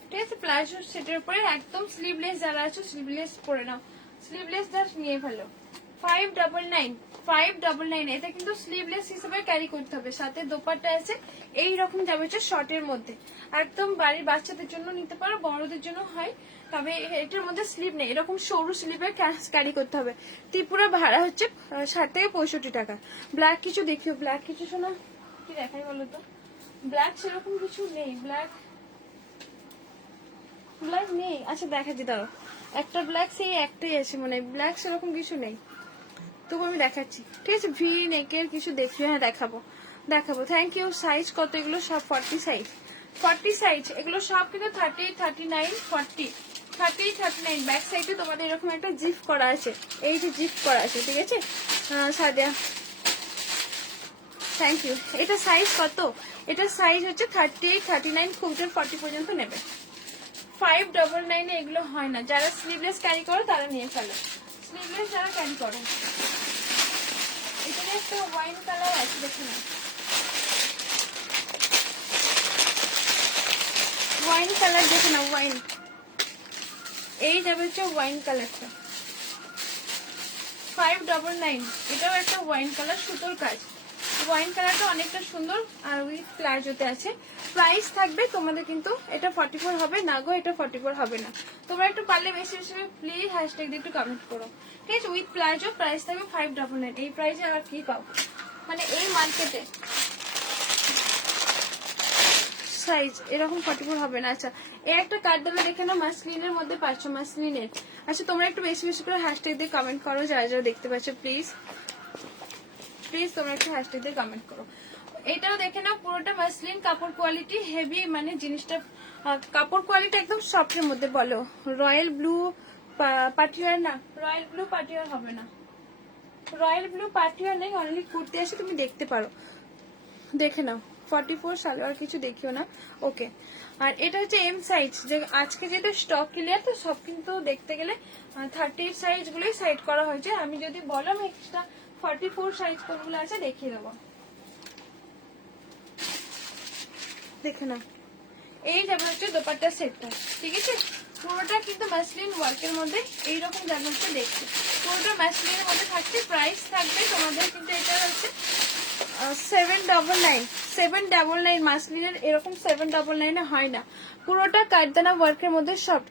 ঠিক আছে। প্লাজো সেটের উপরে একদম স্লিভলেস যারা আছো স্লিভলেস পরে নাও, স্লিভলেস জাস্ট নিয়ে ফেলো। 599 এটা কিন্তু স্লিভলেস হিসেবে ক্যারি করতে হবে। সাথে দোপাট্টা আছে এইরকম যাবে হচ্ছে শর্টের মধ্যে, একদম বাড়ির বাচ্চাদের জন্য নিতে পারো, বড়দের জন্য হয়, তবে এটার মধ্যে স্লিভ নেই, এরকম সরু স্লিভে ক্যারি করতে হবে। ত্রিপুরা ভাড়া হচ্ছে 60 থেকে 65 টাকা। ব্ল্যাক কিছু দেখিও, ব্ল্যাক কিছু শোনা কি দেখাই বলো তো? ব্ল্যাক সেরকম কিছু নেই, ব্ল্যাক নেই। আচ্ছা দেখাচ্ছি, দাঁড়ো, একটা ব্ল্যাক সেই একটাই আছে, মানে ব্ল্যাক সেরকম কিছু নেই, তবু আমি দেখাচ্ছি, ঠিক আছে। ভি নেকের কিছু দেখি, হ্যাঁ দেখাবো। Thank you. সাইজ কত এগুলো? সব 40 সাইজ, 40 সাইজ এগুলো সব কিন্তু 30, 39, 40, 30, 39। ব্যাক সাইডে তোমাদের এরকম একটা জিপ করা আছে, এই যে জিপ করা আছে, ঠিক আছে। Sadia thank you. এটা সাইজ কত? এটা সাইজ হচ্ছে 38, 39, খুব জোর 40 পর্যন্ত নেবে। 599 এগুলো হয় না, যারা স্লিভলেস ক্যারি করো তারা নিয়ে ফেলো, স্লিভলেস যারা ক্যারি করো। এখানে একটা ওয়াইন কালার আছে, দেখে না, ওয়াইন কালার, দেখে না ওয়াইন, এই যাবে হচ্ছে ওয়াইন কালারটা 599। এটাও একটা ওয়াইন কালার, সুতোর কাজ। ওয়াইন কালারটা অনেকটা সুন্দর আর উইথ প্লাজোতে আছে। প্রাইস থাকবে তোমাদের কিন্তু এটা 44 হবে না গো, এটা 44 হবে না। তোমরা একটু পারলে বেশি বেশি প্লিজ হ্যাশট্যাগ দিয়ে একটু কমেন্ট করো, ঠিক আছে। উইথ প্লাজো প্রাইস থাকবে 599। এই প্রাইসে আর কি পাবো মানে এই মার্কেটে? সাইজ এরকম 44 হবে না। আচ্ছা, এই একটা কার্ডদানা দেখে না, মাসলিনের মধ্যে পাচ্ছ, মাসলিনের। আচ্ছা, তোমরা একটু বেশি বেশি করে হ্যাশট্যাগ দিয়ে কমেন্ট করো, যারা যারা দেখতে পাচ্ছ প্লিজ প্লিজ তোমরা একটু হ্যাশট্যাগ দিয়ে কমেন্ট করো। এটাও দেখে নাও, পুরোটা মাসলিন, কাপড় কোয়ালিটি হেভি, মানে জিনিসটা কাপড় কোয়ালিটি একদম সফটের মধ্যে। বলো রয়্যাল ব্লু পাটিয়ার না, রয়্যাল ব্লু পাটিয়ার হবে না, রয়্যাল ব্লু পাটিয়ার নেই, অনলি কুর্তি আসে, তুমি দেখতে পারো, দেখে নাও। 44 সালোয়ার কিছু দেখিও না, ওকে। আর এটা হচ্ছে এম সাইজ, যে আজকে যেহেতু স্টক ক্লিয়ার তো সব কিন্তু দেখতে গেলে 30 সাইজ গুলোই সাইড করা হয়েছে। আমি যদি বলো আমি এক্সট্রা 44 সাইজ কোনগুলো আছে দেখিয়ে দেবো, দেখে নাও। এই যাবে হচ্ছে দোপাট্টা সেটটা, ঠিক আছে। পুরোটা কিন্তু মাসলিন ওয়ার্কের মধ্যে এইরকম যাবে হচ্ছে দেখতে, পুরোটা মাসলিনের মধ্যে থাকছে। প্রাইস থাকবে তোমাদের কিন্তু এটা হচ্ছে 799, 799 মাসলিনের এরকম 799 হয় না, পুরোটা কাঠদানা ওয়ার্কের মধ্যে সফট।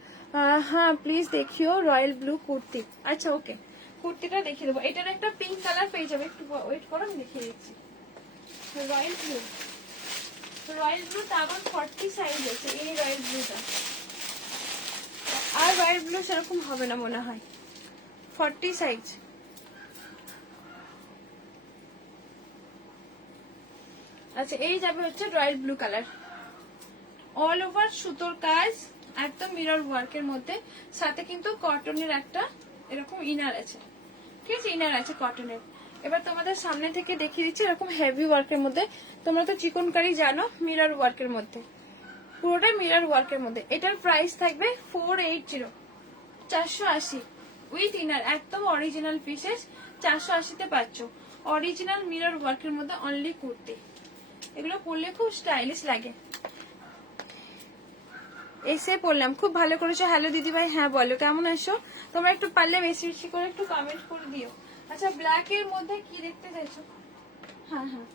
হ্যাঁ প্লিজ দেখিও রয়্যাল ব্লু কুর্তি। আচ্ছা ওকে, কুর্তিটা দেখিয়ে দেবো। এটার একটা পিঙ্ক কালার পেয়ে যাবে, একটু ওয়েট করো আমি দেখিয়ে দিচ্ছি। রয়্যাল ব্লু, রয়্যাল ব্লু আবার 40 সাইজ আছে এই রয়্যাল ব্লুটা। আর রয়্যাল ব্লু সেরকম হবে না মনে হয়, 40 সাইজ। আচ্ছা, এই যাবে হচ্ছে royal blue colour, all over সুতোর কাজ, একদম মিরর ওয়ার্কের মধ্যে, সাথে কিন্তু কটনের একটা এরকম ইনার আছে, ঠিক আছে, ইনার আছে কটনের। এবার তোমাদের সামনে থেকে দেখিয়ে দিচ্ছি, এরকম হেভি ওয়ার্কের মধ্যে। তোমরা তো চিকনকারি জানো, মিরর ওয়ার্কের মধ্যে, পুরোটা মিরর ওয়ার্কের মধ্যে। এটার প্রাইস থাকবে 480, 480 উইথ ইনার, একদম অরিজিনাল পিসেস, 480-তে পাচ্ছ। অরিজিনাল মিরর ওয়ার্কের মধ্যে অনলি কুর্তি, এগুলো পরলে খুব স্টাইলিশ লাগে। এসে পড়লাম, খুব ভালো করেছো। হ্যালো দিদি ভাই, হ্যাঁ বলো কেমন আছো? তোমরা একটু পারলে বেশি বেশি করে একটু কমেন্ট করে দিও। আচ্ছা, ব্ল্যাক এর মধ্যে কি দেখতে চাইছো? হ্যাঁ হ্যাঁ,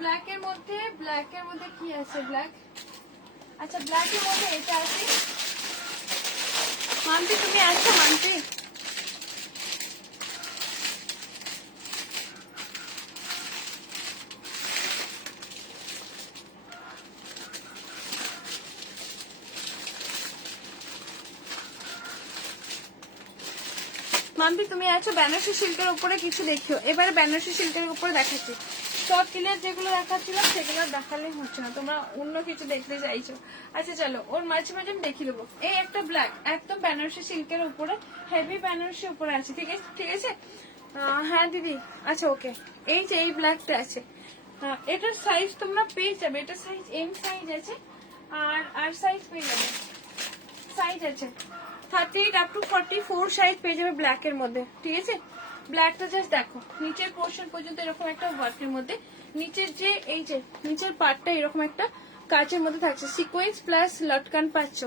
ব্ল্যাক এর মধ্যে, ব্ল্যাক এর মধ্যে কি আছে? ব্ল্যাক, আচ্ছা ব্ল্যাক এর মধ্যে এটা আছে। মানতি তুমি আসছো? মানতি মাম্পি তুমি আছো? বেনারসি সিল্কের উপরে কিছু দেখিও। এবারে বেনারসি সিল্কের উপরে দেখাচ্ছি, শর্ট ক্লিয়ার যেগুলো দেখাচ্ছিলাম সেগুলো দেখালে হচ্ছে না, তোমরা অন্য কিছু দেখতে চাইছো। আচ্ছা চলো, ওর মাঝে মাঝে আমি দেখিয়ে দেবো। এই একটা ব্ল্যাক, একদম বেনারসি সিল্কের উপরে, হেভি বেনারসি উপরে আছে, ঠিক আছে ঠিক আছে। হ্যাঁ দিদি, আচ্ছা ওকে। এই যে এই ব্ল্যাকটা আছে, এটার সাইজ তোমরা পেয়ে যাবে, এটা সাইজ এম সাইজ আছে, আর সাইজ পেয়ে যাবে, সাইজ আছে 38 আপ টু 44 সাইজ পেয়ে যাবে ব্ল্যাক এর মধ্যে, ঠিক আছে। ব্ল্যাকটা জাস্ট দেখো, নিচের পোর্শন পর্যন্ত এরকম একটা ওয়ার্কের মধ্যে, নিচের যে এই যে নিচের পার্টটা এরকম একটা কাচের মধ্যে থাকছে, সিকোয়েন্স প্লাস লটকান পাচ্ছ।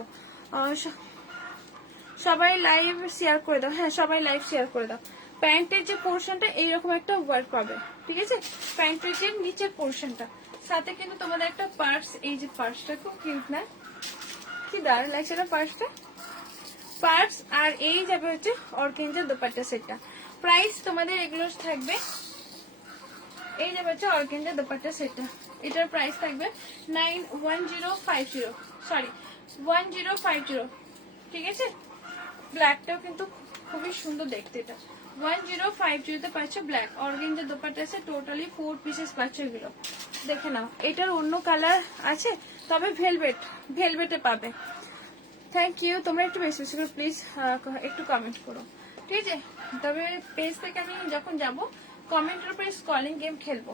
সবাই লাইভ শেয়ার করে দাও, হ্যাঁ সবাই লাইভ শেয়ার করে দাও। প্যান্টের যে পোর্শনটা এইরকম একটা ওয়ার্ক পাবে, ঠিক আছে, প্যান্টের যে নিচের পোর্শনটা, সাথে কিন্তু তোমাদের একটা পার্স, এই যে পার্সটা খুব কিউট না, কি দারুণ লাগছে না পার্সটা, পার্স। আর এই যাবে হচ্ছে অর্গেঞ্জার দোপাট্টা সেটটা। প্রাইস তোমাদের এগুলো থাকবে, এই যাবে হচ্ছে অর্গেঞ্জার দোপাট্টা সেটটা, এটার প্রাইস থাকবে 1050, সরি 1050, ঠিক আছে। ব্ল্যাকটাও কিন্তু খুবই সুন্দর দেখতে, এটা 1050-তে পাচ্ছ ব্ল্যাক অর্গেঞ্জার দোপাট্টা আছে, টোটালি 4 পিসেস পাচ্ছ। এগুলো দেখে নাও, এটার অন্য কালার আছে, তবে ভেলভেট, ভেলভেটে পাবে। থ্যাংক ইউ, তোমরা একটু বেশি বেশি করে প্লিজ একটু কমেন্ট করো, ঠিক আছে। তবে পেজ থেকে আমি যখন যাব কমেন্টের উপরে স্ক্রলিং গেম খেলবো।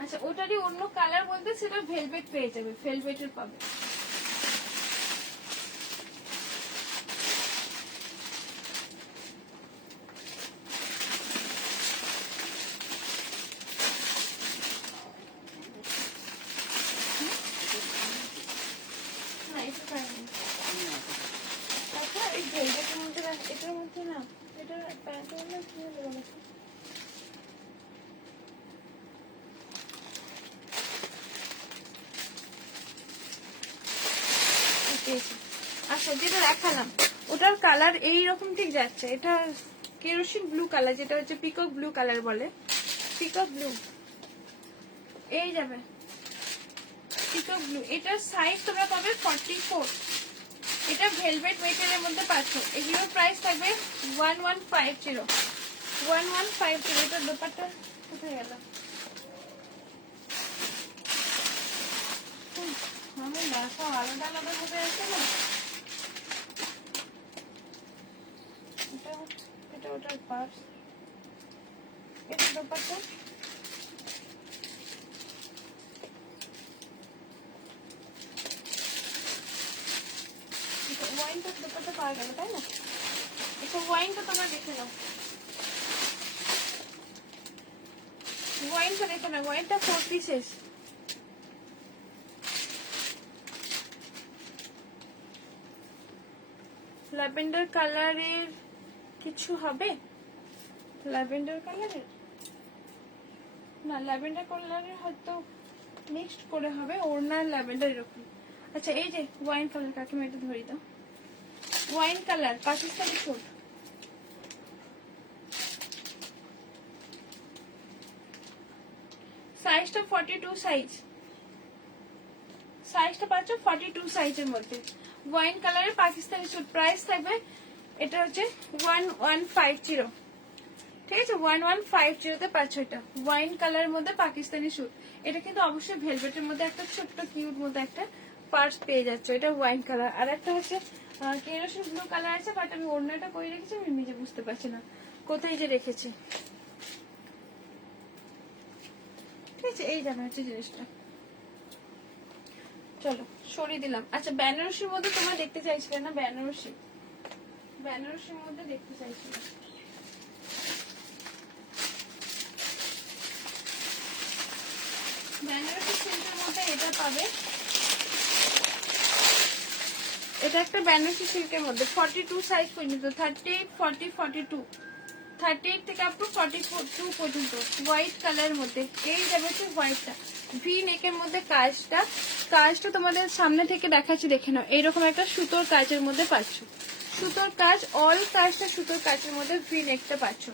আচ্ছা, ওটারই অন্য কালার বলতে সেটা ভেলভেট পেয়ে যাবে, ভেলভেটের পাবে। পেয়েছি। আচ্ছা, যেটা দেখালাম ওটার কালার এইরকম ঠিক যাচ্ছে, এটা কেরোসিন ব্লু কালার, যেটা হচ্ছে পিকক ব্লু কালার বলে, পিকক ব্লু এই যাবে পিকক ব্লু। এটার সাইজ তোমরা পাবে 44। এটা ভেলভেট মেটেরিয়ালের মধ্যে পাচ্ছ। এগুলোর প্রাইস থাকবে 1150। 1150। এটার দোপাট্টা কোথায় গেল? আমি দেখা আলাদা আলাদা ভাবে আছে না, এটা এটা ওটার পার্স, এটা দোপাট্টা। ওয়াইনটা দোপাট্টা পাওয়া গেল তাই না? এটা ওয়াইনটা তোমরা দেখে নাও, ওয়াইনটা দেখে নাও, ওয়াইনটা 4 পিসেস। ল্যাভেন্ডার কালারের কিছু হবে, ল্যাভেন্ডার কালারের না, ল্যাভেন্ডার কালারের হয়তো মিক্সড করে হবে, ওড়নার ল্যাভেন্ডার এরকম। আচ্ছা, এই যে ওয়াইন কালার, কাকিমা এটা ধরি দাও, ওয়াইন কালার পাকিস্তানি স্যুট। সাইজটা 42 সাইজ, সাইজটা পাচ্ছ 42 সাইজের মধ্যে। ওয়াইন কালারের পাকিস্তানি স্যুট, প্রাইস থাকবে এটা হচ্ছে 1150। ঠিক আছে, 1150 তে পাচ্ছ এটা ওয়াইন কালারের মধ্যে পাকিস্তানি স্যুট। এটা কিন্তু অবশ্যই ভেলভেটের মধ্যে একটা ছোট্ট কিউট মধ্যে একটা পার্স পেয়ে যাচ্ছ, এটা ওয়াইন কালার। আর একটা হচ্ছে কেরোসিন ব্লু কালার আছে, বাট আমি ওড়নাটা করে রেখেছি, আমি নিজে বুঝতে পারছি না কোথায় যে রেখেছি। ঠিক আছে, এই জানা হচ্ছে জিনিসটা। চলো সরিয়ে দিলাম। আচ্ছা, বেনারসির মধ্যে তোমরা দেখতে চাইছিলে না, বেনারসি, বেনারসির মধ্যে দেখতে চাইছিলে। বেনারসি সিল্কের মধ্যে এটা পাবে, এটা একটা বেনারসি সিল্কের মধ্যে 42 সাইজ পর্যন্ত, 38, 40, 42, 38 থেকে আপ টু 42 পর্যন্ত, হোয়াইট কালারের মধ্যে। এই যাবে হচ্ছে হোয়াইটটা, ভি নেকের মধ্যে কাজটা, কাজটা তোমাদের সামনে থেকে দেখাচ্ছি, দেখে নাও। এইরকম একটা সুতোর কাজের মধ্যে পাচ্ছ, সুতোর কাজ, অল কাজটা সুতোর কাজের মধ্যে, ভি নেকটা পাচ্ছ।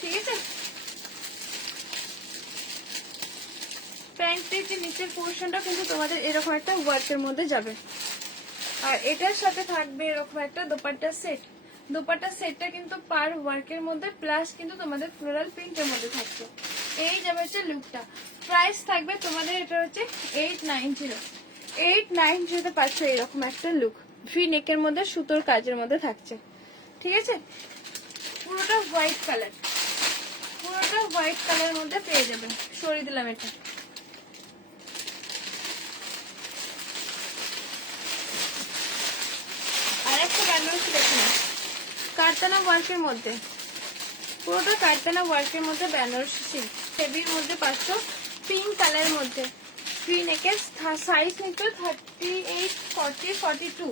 ঠিক আছে, প্যান্টের যে নিচের পোর্শনটা কিন্তু তোমাদের এরকম একটা ওয়ার্কের মধ্যে যাবে। আর এটার সাথে থাকবে এরকম একটা দোপাট্টা সেট। দোপাট্টা সেটটা কিন্তু পার ওয়ার্কের মধ্যে, প্লাস কিন্তু তোমাদের ফ্লোরাল প্রিন্টের মধ্যে থাকছে। এই যাবে হচ্ছে লুকটা। প্রাইস থাকবে তোমাদের এটা হচ্ছে 890। 890 তে পাচ্ছ এরকম একটা লুক, ভি নেকের মধ্যে সুতোর কাজের মধ্যে থাকছে। ঠিক আছে, পুরোটা হোয়াইট কালার, পুরোটা হোয়াইট কালারের মধ্যে পেয়ে যাবে। সরিয়ে দিলাম এটা। আর একটা বেনারসি দেখে না, কারতানা ওয়ার্কের মধ্যে, পুরোটা কারতানা ওয়ার্কের মধ্যে বেনারসি সিল্ক, হেভির মধ্যে পাচ্ছ, পিঙ্ক কালারের মধ্যে, ফ্রি নেকের, সাইজ নিচ্ছ 38, 40, 42,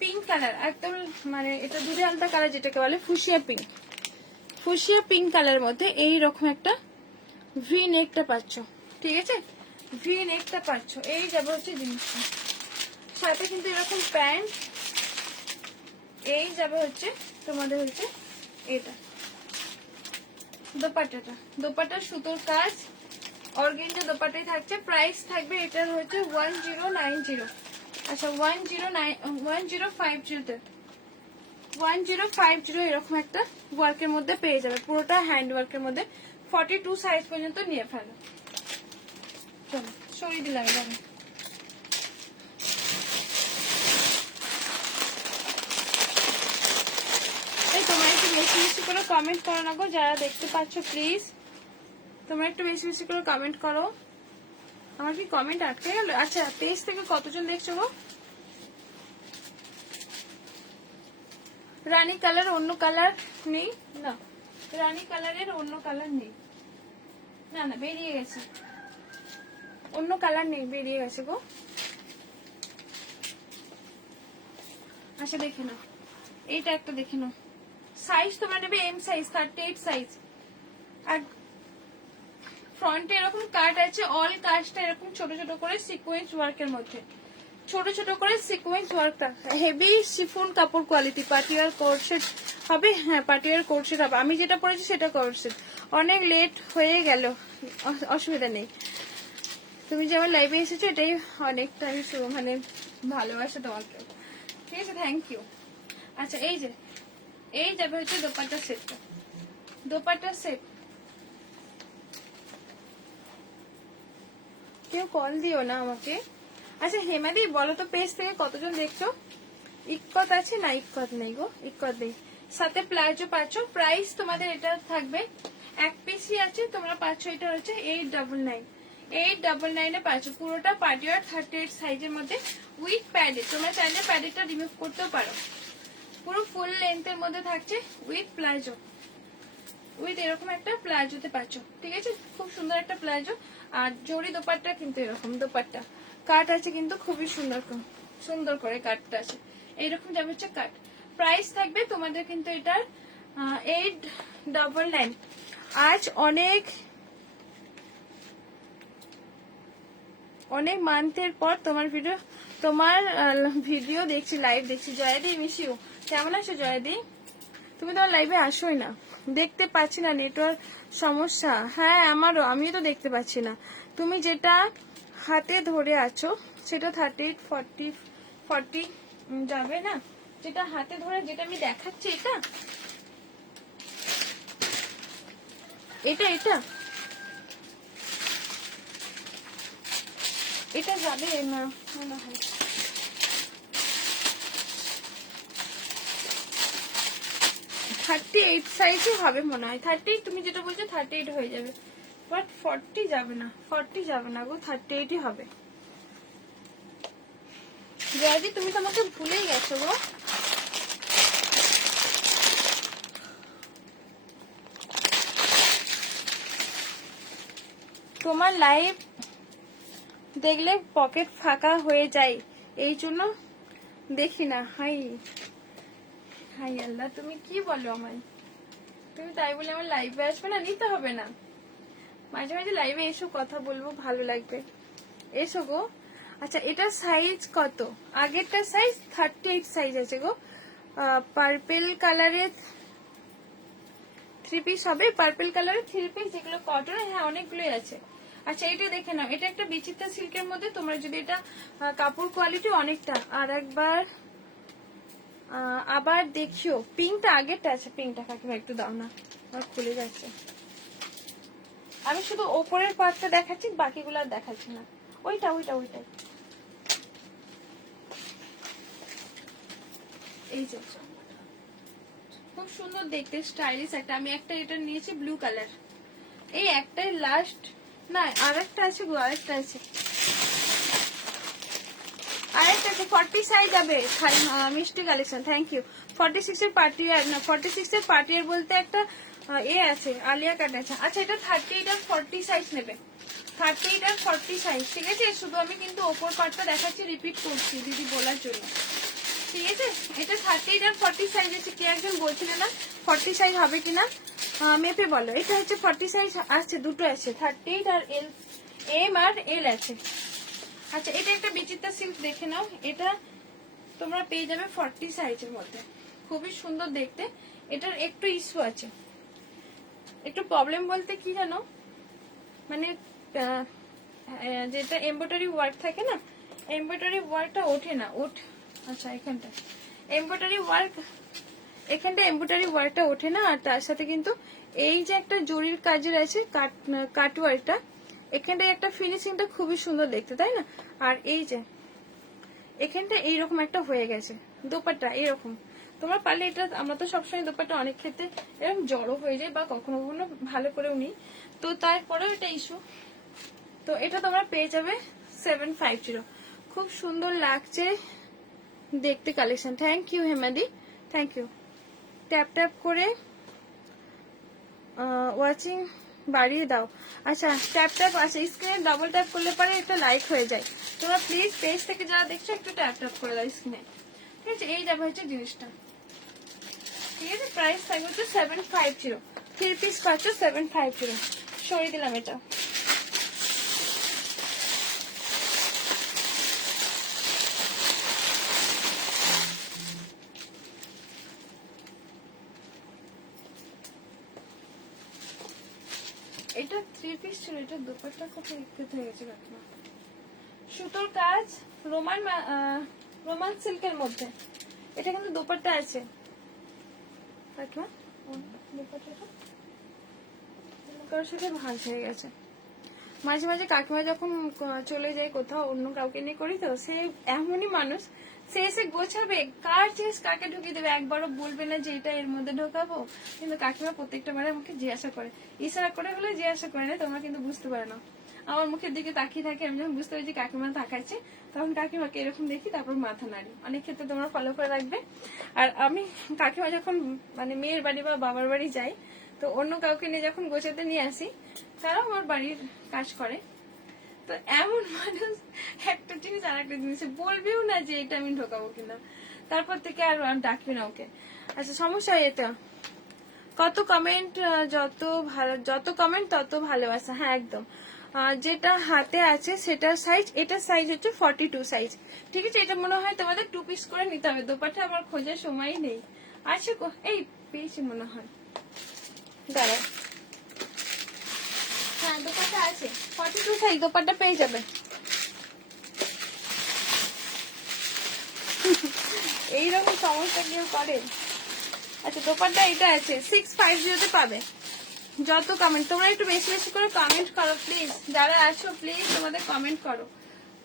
পিঙ্ক কালার একদম, মানে এটা দুধে আলতা কালার যেটাকে বলে ফুসিয়া পিঙ্ক, ফুসিয়া পিঙ্ক কালারের মধ্যে এইরকম একটা ভি নেকটা পাচ্ছ। ঠিক আছে, ভি নেকটা পাচ্ছ। এই যাবে হচ্ছে জিনিসটা, সাথে কিন্তু এরকম প্যান্ট। এই যাবে হচ্ছে তোমাদের হচ্ছে এটা দোপাট্টাটা, দোপাট্টা সুতোর কাজ, অর্গেঞ্জা দোপাট্টাই থাকছে। প্রাইস থাকবে এটার হচ্ছে 1090। আচ্ছা, 1050 1050 এরকম একটা ওয়ার্কের মধ্যে পেয়ে যাবে, পুরোটা হ্যান্ড ওয়ার্কের মধ্যে, 42 সাইজ পর্যন্ত নিয়ে ফেলো। চলো সরিয়ে দিলাম এবার। তোমরা একটু বেশি বেশি করে কমেন্ট করো না গো, যারা দেখতে পাচ্ছ প্লিজ তোমরা একটু বেশি বেশি করে কমেন্ট করো। আমার কি কমেন্ট আটকে গেল? আচ্ছা, পেজ থেকে কতজন দেখছো গো? রানী কালার অন্য কালার নেই না, রানী কালারের অন্য কালার নেই, না না বেরিয়ে গেছে, অন্য কালার নেই, বেরিয়ে গেছে গো। আচ্ছা দেখে নাও, এইটা একটা দেখে নাও, সাইজ তোমরা নেবে এম সাইজ, 38 সাইজ। আর ফ্রন্টে এরকম কাট আছে, অল কাজটা এরকম ছোট ছোট করে সিকোয়েন্স ওয়ার্কের মধ্যে, ছোট ছোট করে সিকোয়েন্স ওয়ার্কটা, হেভি শিফন কাপড় কোয়ালিটি, পার্টিয়ার কোর্সেট হবে। হ্যাঁ পার্টিয়ার কোর্সেট হবে, আমি যেটা পরেছি সেটা কোর্সেট। অনেক লেট হয়ে গেল, অসুবিধা নেই। তুমি যে আমার লাইভে এসেছো এটাই অনেকটা আমি মানে ভালোবাসা তোমাকে, ঠিক আছে, থ্যাংক ইউ। আচ্ছা এই যাবে হচ্ছে দোপাট্টা সেটটা, দোপাট্টা সেট। কেউ কল দিও না আমাকে। আচ্ছা হেমাদি বলো তো পেজ থেকে কতজন দেখছো? ইক্কত আছে না? ইক্কত নেই গো, ইক্কত নেই। সাথে প্লাজো পাচ্ছ, প্রাইস তোমাদের এটা থাকবে, এক পিসই আছে, তোমরা পাচ্ছ এটা হচ্ছে 899, 899 পাচ্ছ। পুরোটা পার্টিওয়ার 38 সাইজের মধ্যে উইথ প্যাডেড, তোমরা চাইলে প্যাডেডটা রিমুভ করতেও পারো। পুরো ফুল লেন্থের মধ্যে থাকছে উইথ প্লাজো, উইথ এরকম একটা প্লাজোতে পাচ্ছ, ঠিক আছে, খুব সুন্দর একটা প্লাজো। আর জরি দোপাট্টা কিন্তু এরকম দোপাট্টা কাট আছে, কিন্তু খুবই সুন্দর সুন্দর করে কাটটা আছে, এইরকম যাবে হচ্ছে কাট। প্রাইস থাকবে তোমাদের কিন্তু এটার 899। আজ অনেক অনেক মান্থের পর তোমার ভিডিও দেখছি, লাইভ দেখছি। জয়াদি মিস ইউ, কেমন আছো জয়াদি? তুমি তো লাইভে আসোই না, দেখতে পাচ্ছি না, নেটওয়ার্ক সমস্যা। হ্যাঁ আমারও, আমিও তো দেখতে পাচ্ছি না। তুমি যেটা হাতে ধরে আছো সেটা 38 40 যাবে না, যেটা হাতে ধরে যেটা আমি দেখাচ্ছি এটা এটা এটা এটা যাবে না মনে হয়। 38 সাইজই হবে মনে হয়, 38 তুমি যেটা বলছো 38 হয়ে যাবে, বাট 40 যাবে না, 40 যাবে না গো, 38ই হবে। জয়াদি তুমি তো আমাকে ভুলেই গেছো গো। তোমার লাইভ দেখলে পকেট ফাঁকা হয়ে যায়, এই জন্য দেখি না। হাই হাই আল্লাহ, তুমি কি বলো আমায়? তুমি তাই বলে আমার লাইভে আসবে না? নিতে হবে না, মাঝে মাঝে লাইভে এসো, কথা বলবো, ভালো লাগবে, এসো গো। আচ্ছা এটা সাইজ কত? আগেরটা সাইজ 38 সাইজ আছে গো। পার্পেল কালারের 3 পিস হবে, পার্পেল কালারের 3 পিস, যেগুলো কটন, হ্যাঁ অনেকগুলোই আছে। আচ্ছা এটা দেখে নাও, এটা একটা বিচিত্রা সিল্কের মধ্যে, তোমরা যদি এটা কাপড় কোয়ালিটি অনেকটা। আর একবার আবার দেখিও, পিঙ্কটা আগেরটা আছে, পিঙ্কটা কাকিমা একটু দাও না, আমার খুলে যাচ্ছে। আমি শুধু ওপরের পার্টটা দেখাচ্ছি, বাকিগুলো আর দেখাচ্ছি না। ওইটা এই যে খুব সুন্দর দেখতে, স্টাইলিশ একটা। আমি একটা এটা নিয়েছি ব্লু কালার, এই একটাই লাস্ট, না আরেকটা আছে গো, আরেকটা আছে 40 সাইজ যাবে। মিষ্টি কালেকশন, থ্যাংক ইউ। 46 এর পার্টিয়ার, না 46 এর পার্টিয়ার বলতে একটা আছে, আলিয়া কাট আছে। আচ্ছা এটা 38 আর 40 সাইজ নেবে, 38 আর 40 সাইজ, ঠিক আছে। শুধু আমি কিন্তু ওপর পার্টটা দেখাচ্ছি, রিপিট করছি দিদি বলার জন্য, ঠিক আছে। এটা 38 আর 40 সাইজ আছে, কে একজন বলছিল না 40 সাইজ হবে কিনা, মেপে বলো। এটা হচ্ছে 40 সাইজ আছে, দুটো আছে, 38 আর এম আর এল আছে। আচ্ছা এটা একটা বিচিত্রা সিল্ক দেখে নাও, এটা তোমরা পেয়ে যাবে 40 সাইজের মধ্যে, খুবই সুন্দর দেখতে। এটার একটু ইস্যু আছে, একটু প্রবলেম বলতে কি জানো, মানে যেটা এমব্রয়ডারি ওয়ার্ক থাকে না, এমব্রয়ডারি ওয়ার্কটা ওঠে না, আচ্ছা এখানটা এমব্রয়ডারি ওয়ার্ক, এখানটা এমব্রয়ডারি ওয়ার্কটা ওঠে না। আর তার সাথে কিন্তু এই যে একটা জরির কাজের আছে কাট ওয়ার্কটা, এখানটায় একটা ফিনিশিংটা খুবই সুন্দর দেখতে, তাই না। আর এই যে এখানটা এইরকম একটা হয়ে গেছে দোপাট্টা, এরকম তোমরা পারলে এটা, আমরা তো সবসময় দোপাট্টা অনেক ক্ষেত্রে এরকম জড়ো হয়ে যায়, বা কখনো কখনো ভালো করেও নিই, তো তারপরেও এটা ইস্যু। তো এটা তোমরা পেয়ে যাবে 750, খুব সুন্দর লাগছে দেখতে কালেকশন। থ্যাংক ইউ হেমাদি, থ্যাংক ইউ। ট্যাপ ট্যাপ করে ওয়াচিং বাড়িয়ে দাও। আচ্ছা ট্যাপ ট্যাপ আছে, স্ক্রিনে ডাবল ট্যাপ করলে পরে একটা লাইক হয়ে যায়। তোমরা প্লিজ পেজ থেকে যারা দেখছো একটু ট্যাপ ট্যাপ করে দাও স্ক্রিনে, ঠিক আছে। এই যাবে হচ্ছে জিনিসটা, ঠিক আছে। প্রাইস থাকবে হচ্ছে 750, 3 পিস পাচ্ছ 750, সরিয়ে দিলাম এটা। 3 পিস ছিল, এটা দোপাট্টা কোথায় বিক্রিত হয়ে গেছে কাকিমা। সুতোর কাজ, রোমান সিল্কের মধ্যে, এটা কিন্তু দোপাট্টা আছে কাকিমা। দোপাট্টাটা কারোর সাথে ভাঁজ হয়ে গেছে। মাঝে মাঝে কাকিমা যখন চলে যায় কোথাও, অন্য কাউকে নিয়ে করি তো, সে এমনই মানুষ, সে এসে গোছাবে, কার জিনিস কাকে ঢুকিয়ে দেবে, একবারও বলবে না যে এটা এর মধ্যে ঢোকাবো। কিন্তু কাকিমা প্রত্যেকটা বারে আমাকে জিজ্ঞাসা করে, ইশারা করে হলে জিজ্ঞাসা করে না, তোমরা কিন্তু বুঝতে পারো না। আমার মুখের দিকে তাকিয়ে থাকে, আমি যখন বুঝতে পারি যে কাকিমা তাকাচ্ছে, তখন কাকিমাকে এরকম দেখি, তারপর মাথা নাড়ি। অনেক ক্ষেত্রে তোমরা ফলো করে রাখবে। আর আমি কাকিমা যখন মানে মেয়ের বাড়ি বা বাবার বাড়ি যাই, তো অন্য কাউকে নিয়ে যখন গোছাতে নিয়ে আসি, তারাও আমার বাড়ির কাজ করে, তো এমন মানুষ একটা জিনিস আর একটা জিনিস বলবেও না যে এটা আমি ঢোকাবো কিনা, তারপর থেকে আর ডাকবি না ওকে। আচ্ছা, সমস্যা এটা কত কমেন্ট, যত কমেন্ট তত ভালোবাসা। হ্যাঁ একদম, যেটা হাতে আছে সেটার সাইজ, এটার সাইজ হচ্ছে 42 সাইজ। ঠিক আছে, এটা মনে হয় তোমাদের 2 পিস করে নিতে হবে। দোপাট্টা আমার খোঁজার সময় নেই। আচ্ছা, এই পেয়েছি মনে হয়, দাঁড়াও। হ্যাঁ দোপাট্টা আছে, 42 সাইজ দোপাট্টা পেয়ে যাবে। এইরকম সমস্যা কেউ করে? আচ্ছা, দোপাট্টা এটা আছে 650 পাবে। যত কমেন্ট, তোমরা একটু বেশি বেশি করে কমেন্ট করো প্লিজ, যারা আছো প্লিজ তোমাদের কমেন্ট করো।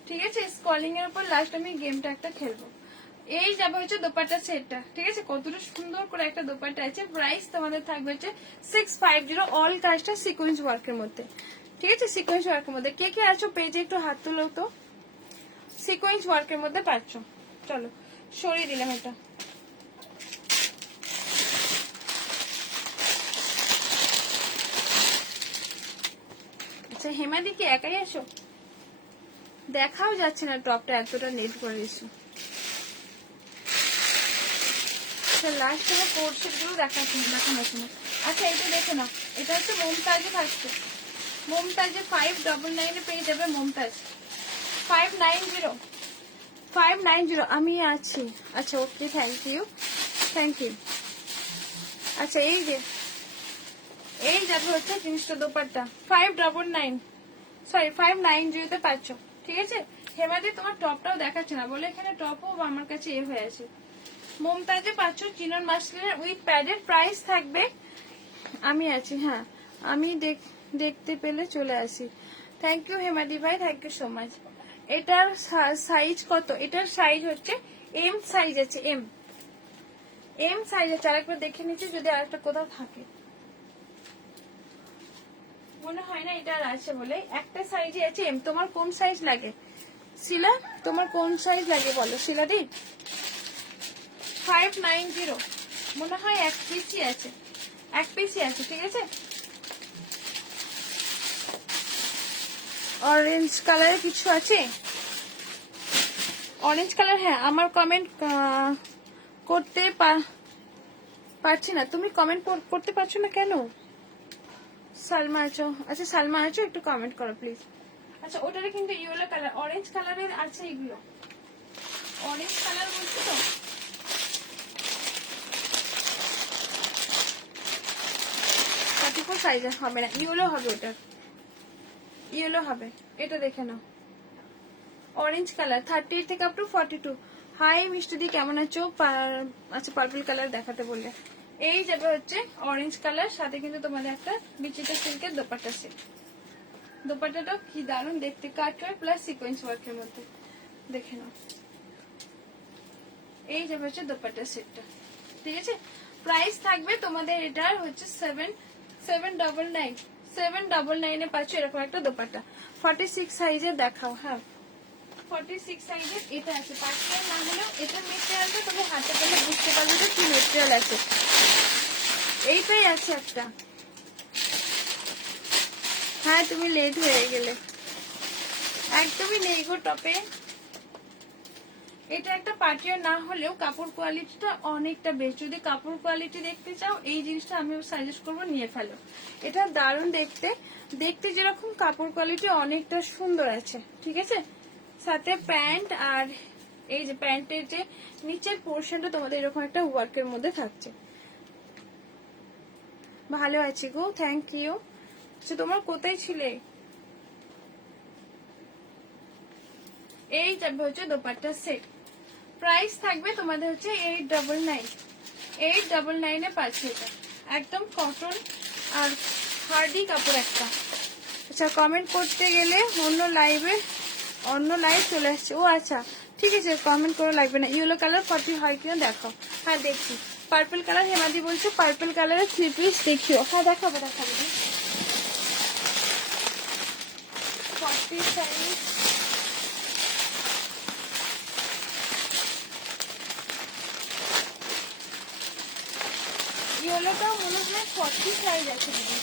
ঠিক আছে, স্কলিং এর উপর লাস্ট আমি গেমটা একটা খেলবো। এই যাবে হচ্ছে দোপাট্টা সেটটা। ঠিক আছে, কতটা সুন্দর করে একটা দোপাট্টা আছে। প্রাইস তোমাদের থাকবে হচ্ছে 650, অল কাজটা সিকোয়েন্স ওয়ার্কের মধ্যে। ঠিক আছে, সিকোয়েন্স ওয়ার্কের মধ্যে কে কে আছো পেজে একটু হাত তুলো তো। সিকোয়েন্স ওয়ার্কের মধ্যে পাচ্ছ। চলো সরিয়ে দিলাম এটা। আচ্ছা, হেমাদি কি একাই আসো? দেখাও যাচ্ছে না টপটা, এতটা নেট করে দিচ্ছি। লাস্ট আমার কোর্সের গুলো দেখানো না। আচ্ছা, এটা দেখে নাও, এটা হচ্ছে মমতাজে থাকছে। মমতাজে 599 পেয়ে যাবে। মমতাজ 590 আমি আছি। আচ্ছা ওকে, থ্যাংক ইউ। আচ্ছা, এই যাবে হচ্ছে জিনিসটা দোপাট্টা 599, সরি 590 পাচ্ছ। ঠিক আছে, হেমাদি তোমার টপটাও দেখাচ্ছে না বলে এখানে টপও আমার কাছে হয়ে আছে। মমতাজে পাচ্ছ চিনন মাসলিনের উইথ প্যাডের। প্রাইস থাকবে, আমি আছি, হ্যাঁ আমি দেখতে পেলে চলে আসি। থ্যাংক ইউ হেমাদি ভাই, থ্যাংক ইউ সো মাচ। এটার সাইজ কত? এটার সাইজ হচ্ছে এম সাইজ আছে, এম সাইজ আছে। আরেকবার দেখে নিচ্ছি যদি আরেকটা কোথাও থাকে, মনে হয় না এটা আর আছে বলে। একটা সাইজে আছে এম। তোমার কোন সাইজ লাগে শিলা? তোমার কোন সাইজ লাগে বলো শিলাদি? 590 মনে হয় এক পিসই আছে, ঠিক আছে। অরেঞ্জ কালারের কিছু আছে? অরেঞ্জ কালার, হ্যাঁ আমার কমেন্ট করতে পারছি না। তুমি কমেন্ট করতে পারছো না কেন? সালমা আছো? আচ্ছা সালমা আছো, একটু কমেন্ট করো প্লিজ। আচ্ছা, ওটারে কিন্তু ইয়েলো কালার, অরেঞ্জ কালারের আছে এগুলো। অরেঞ্জ কালার বলছো তো? 34 সাইজে হবে না, ইয়েলো হবে, ওটা ইয়েলো হবে। এটা দেখে নাও, অরেঞ্জ কালার 38 থেকে আপ টু 42। হাই মিষ্টি, কেমন আছো? আচ্ছা, পার্পল কালার দেখাতে বললে। এই যাবে হচ্ছে অরেঞ্জ কালার, সাথে কিন্তু তোমাদের একটা বিচিত্র সিল্কের দোপাট্টা সেট। দোপাট্টাটাও কি দারুণ দেখতে, কাটওয়ার্ক প্লাস সিকোয়েন্স ওয়ার্কের মধ্যে। দেখে নাও, এই যাবে হচ্ছে দোপাট্টা সেটটা। ঠিক আছে, প্রাইস থাকবে তোমাদের এটার হচ্ছে 799 পাচ্ছ এরকম একটা দোপাট্টা। 46 সাইজের দেখাও। হ্যাঁ 46 সাইজের এটা আছে। পার্সেল না হলেও এটা মেটেরিয়ালটা তুমি হাতে পেলে বুঝতে পারবে যে কি মেটেরিয়াল আছে। এইটাই আছে একটা। হ্যাঁ তুমি লেট হয়ে গেলে, একদমই নেই গো টপে। এটা একটা পার্টিয়ার না হলেও কাপড় কোয়ালিটিটা অনেকটা বেশ। যদি কাপড় কোয়ালিটি দেখতে চাও, এই জিনিসটা আমি সাজেস্ট করবো, নিয়ে ফেলো। এটা দারুণ দেখতে যেরকম, কাপড় কোয়ালিটি অনেকটা সুন্দর আছে। ঠিক আছে, সাথে প্যান্ট, আর এই যে প্যান্টের যে নিচের পোর্শনটা তোমাদের এরকম একটা ওয়ার্কের মধ্যে থাকছে। ভালো আছি গো, থ্যাংক ইউ। আচ্ছা তোমার কোথায় ছিলে? এই যাবে হচ্ছে দোপাট্টা সেট, প্রাইস থাকবে তোমাদের হচ্ছে 899। 899 এ পাচ্ছে এটা, একদম কটন আর হার্ডি কাপড় একটা। আচ্ছা কমেন্ট করতে গেলে অন্য লাইভ চলে আসছে। ও আচ্ছা ঠিক আছে, কমেন্ট করে লাগবে না। ইয়েলো কালার 40 হয় কিনা দেখো। হ্যাঁ দেখছি। পার্পল কালার হেমাদি বলছে পার্পল কালারের 3 পিস দেখিও। হ্যাঁ দেখাবো 40 সাইজ। ইয়েলোটাও মনে হয় 40 সাইজ আছে দিদি,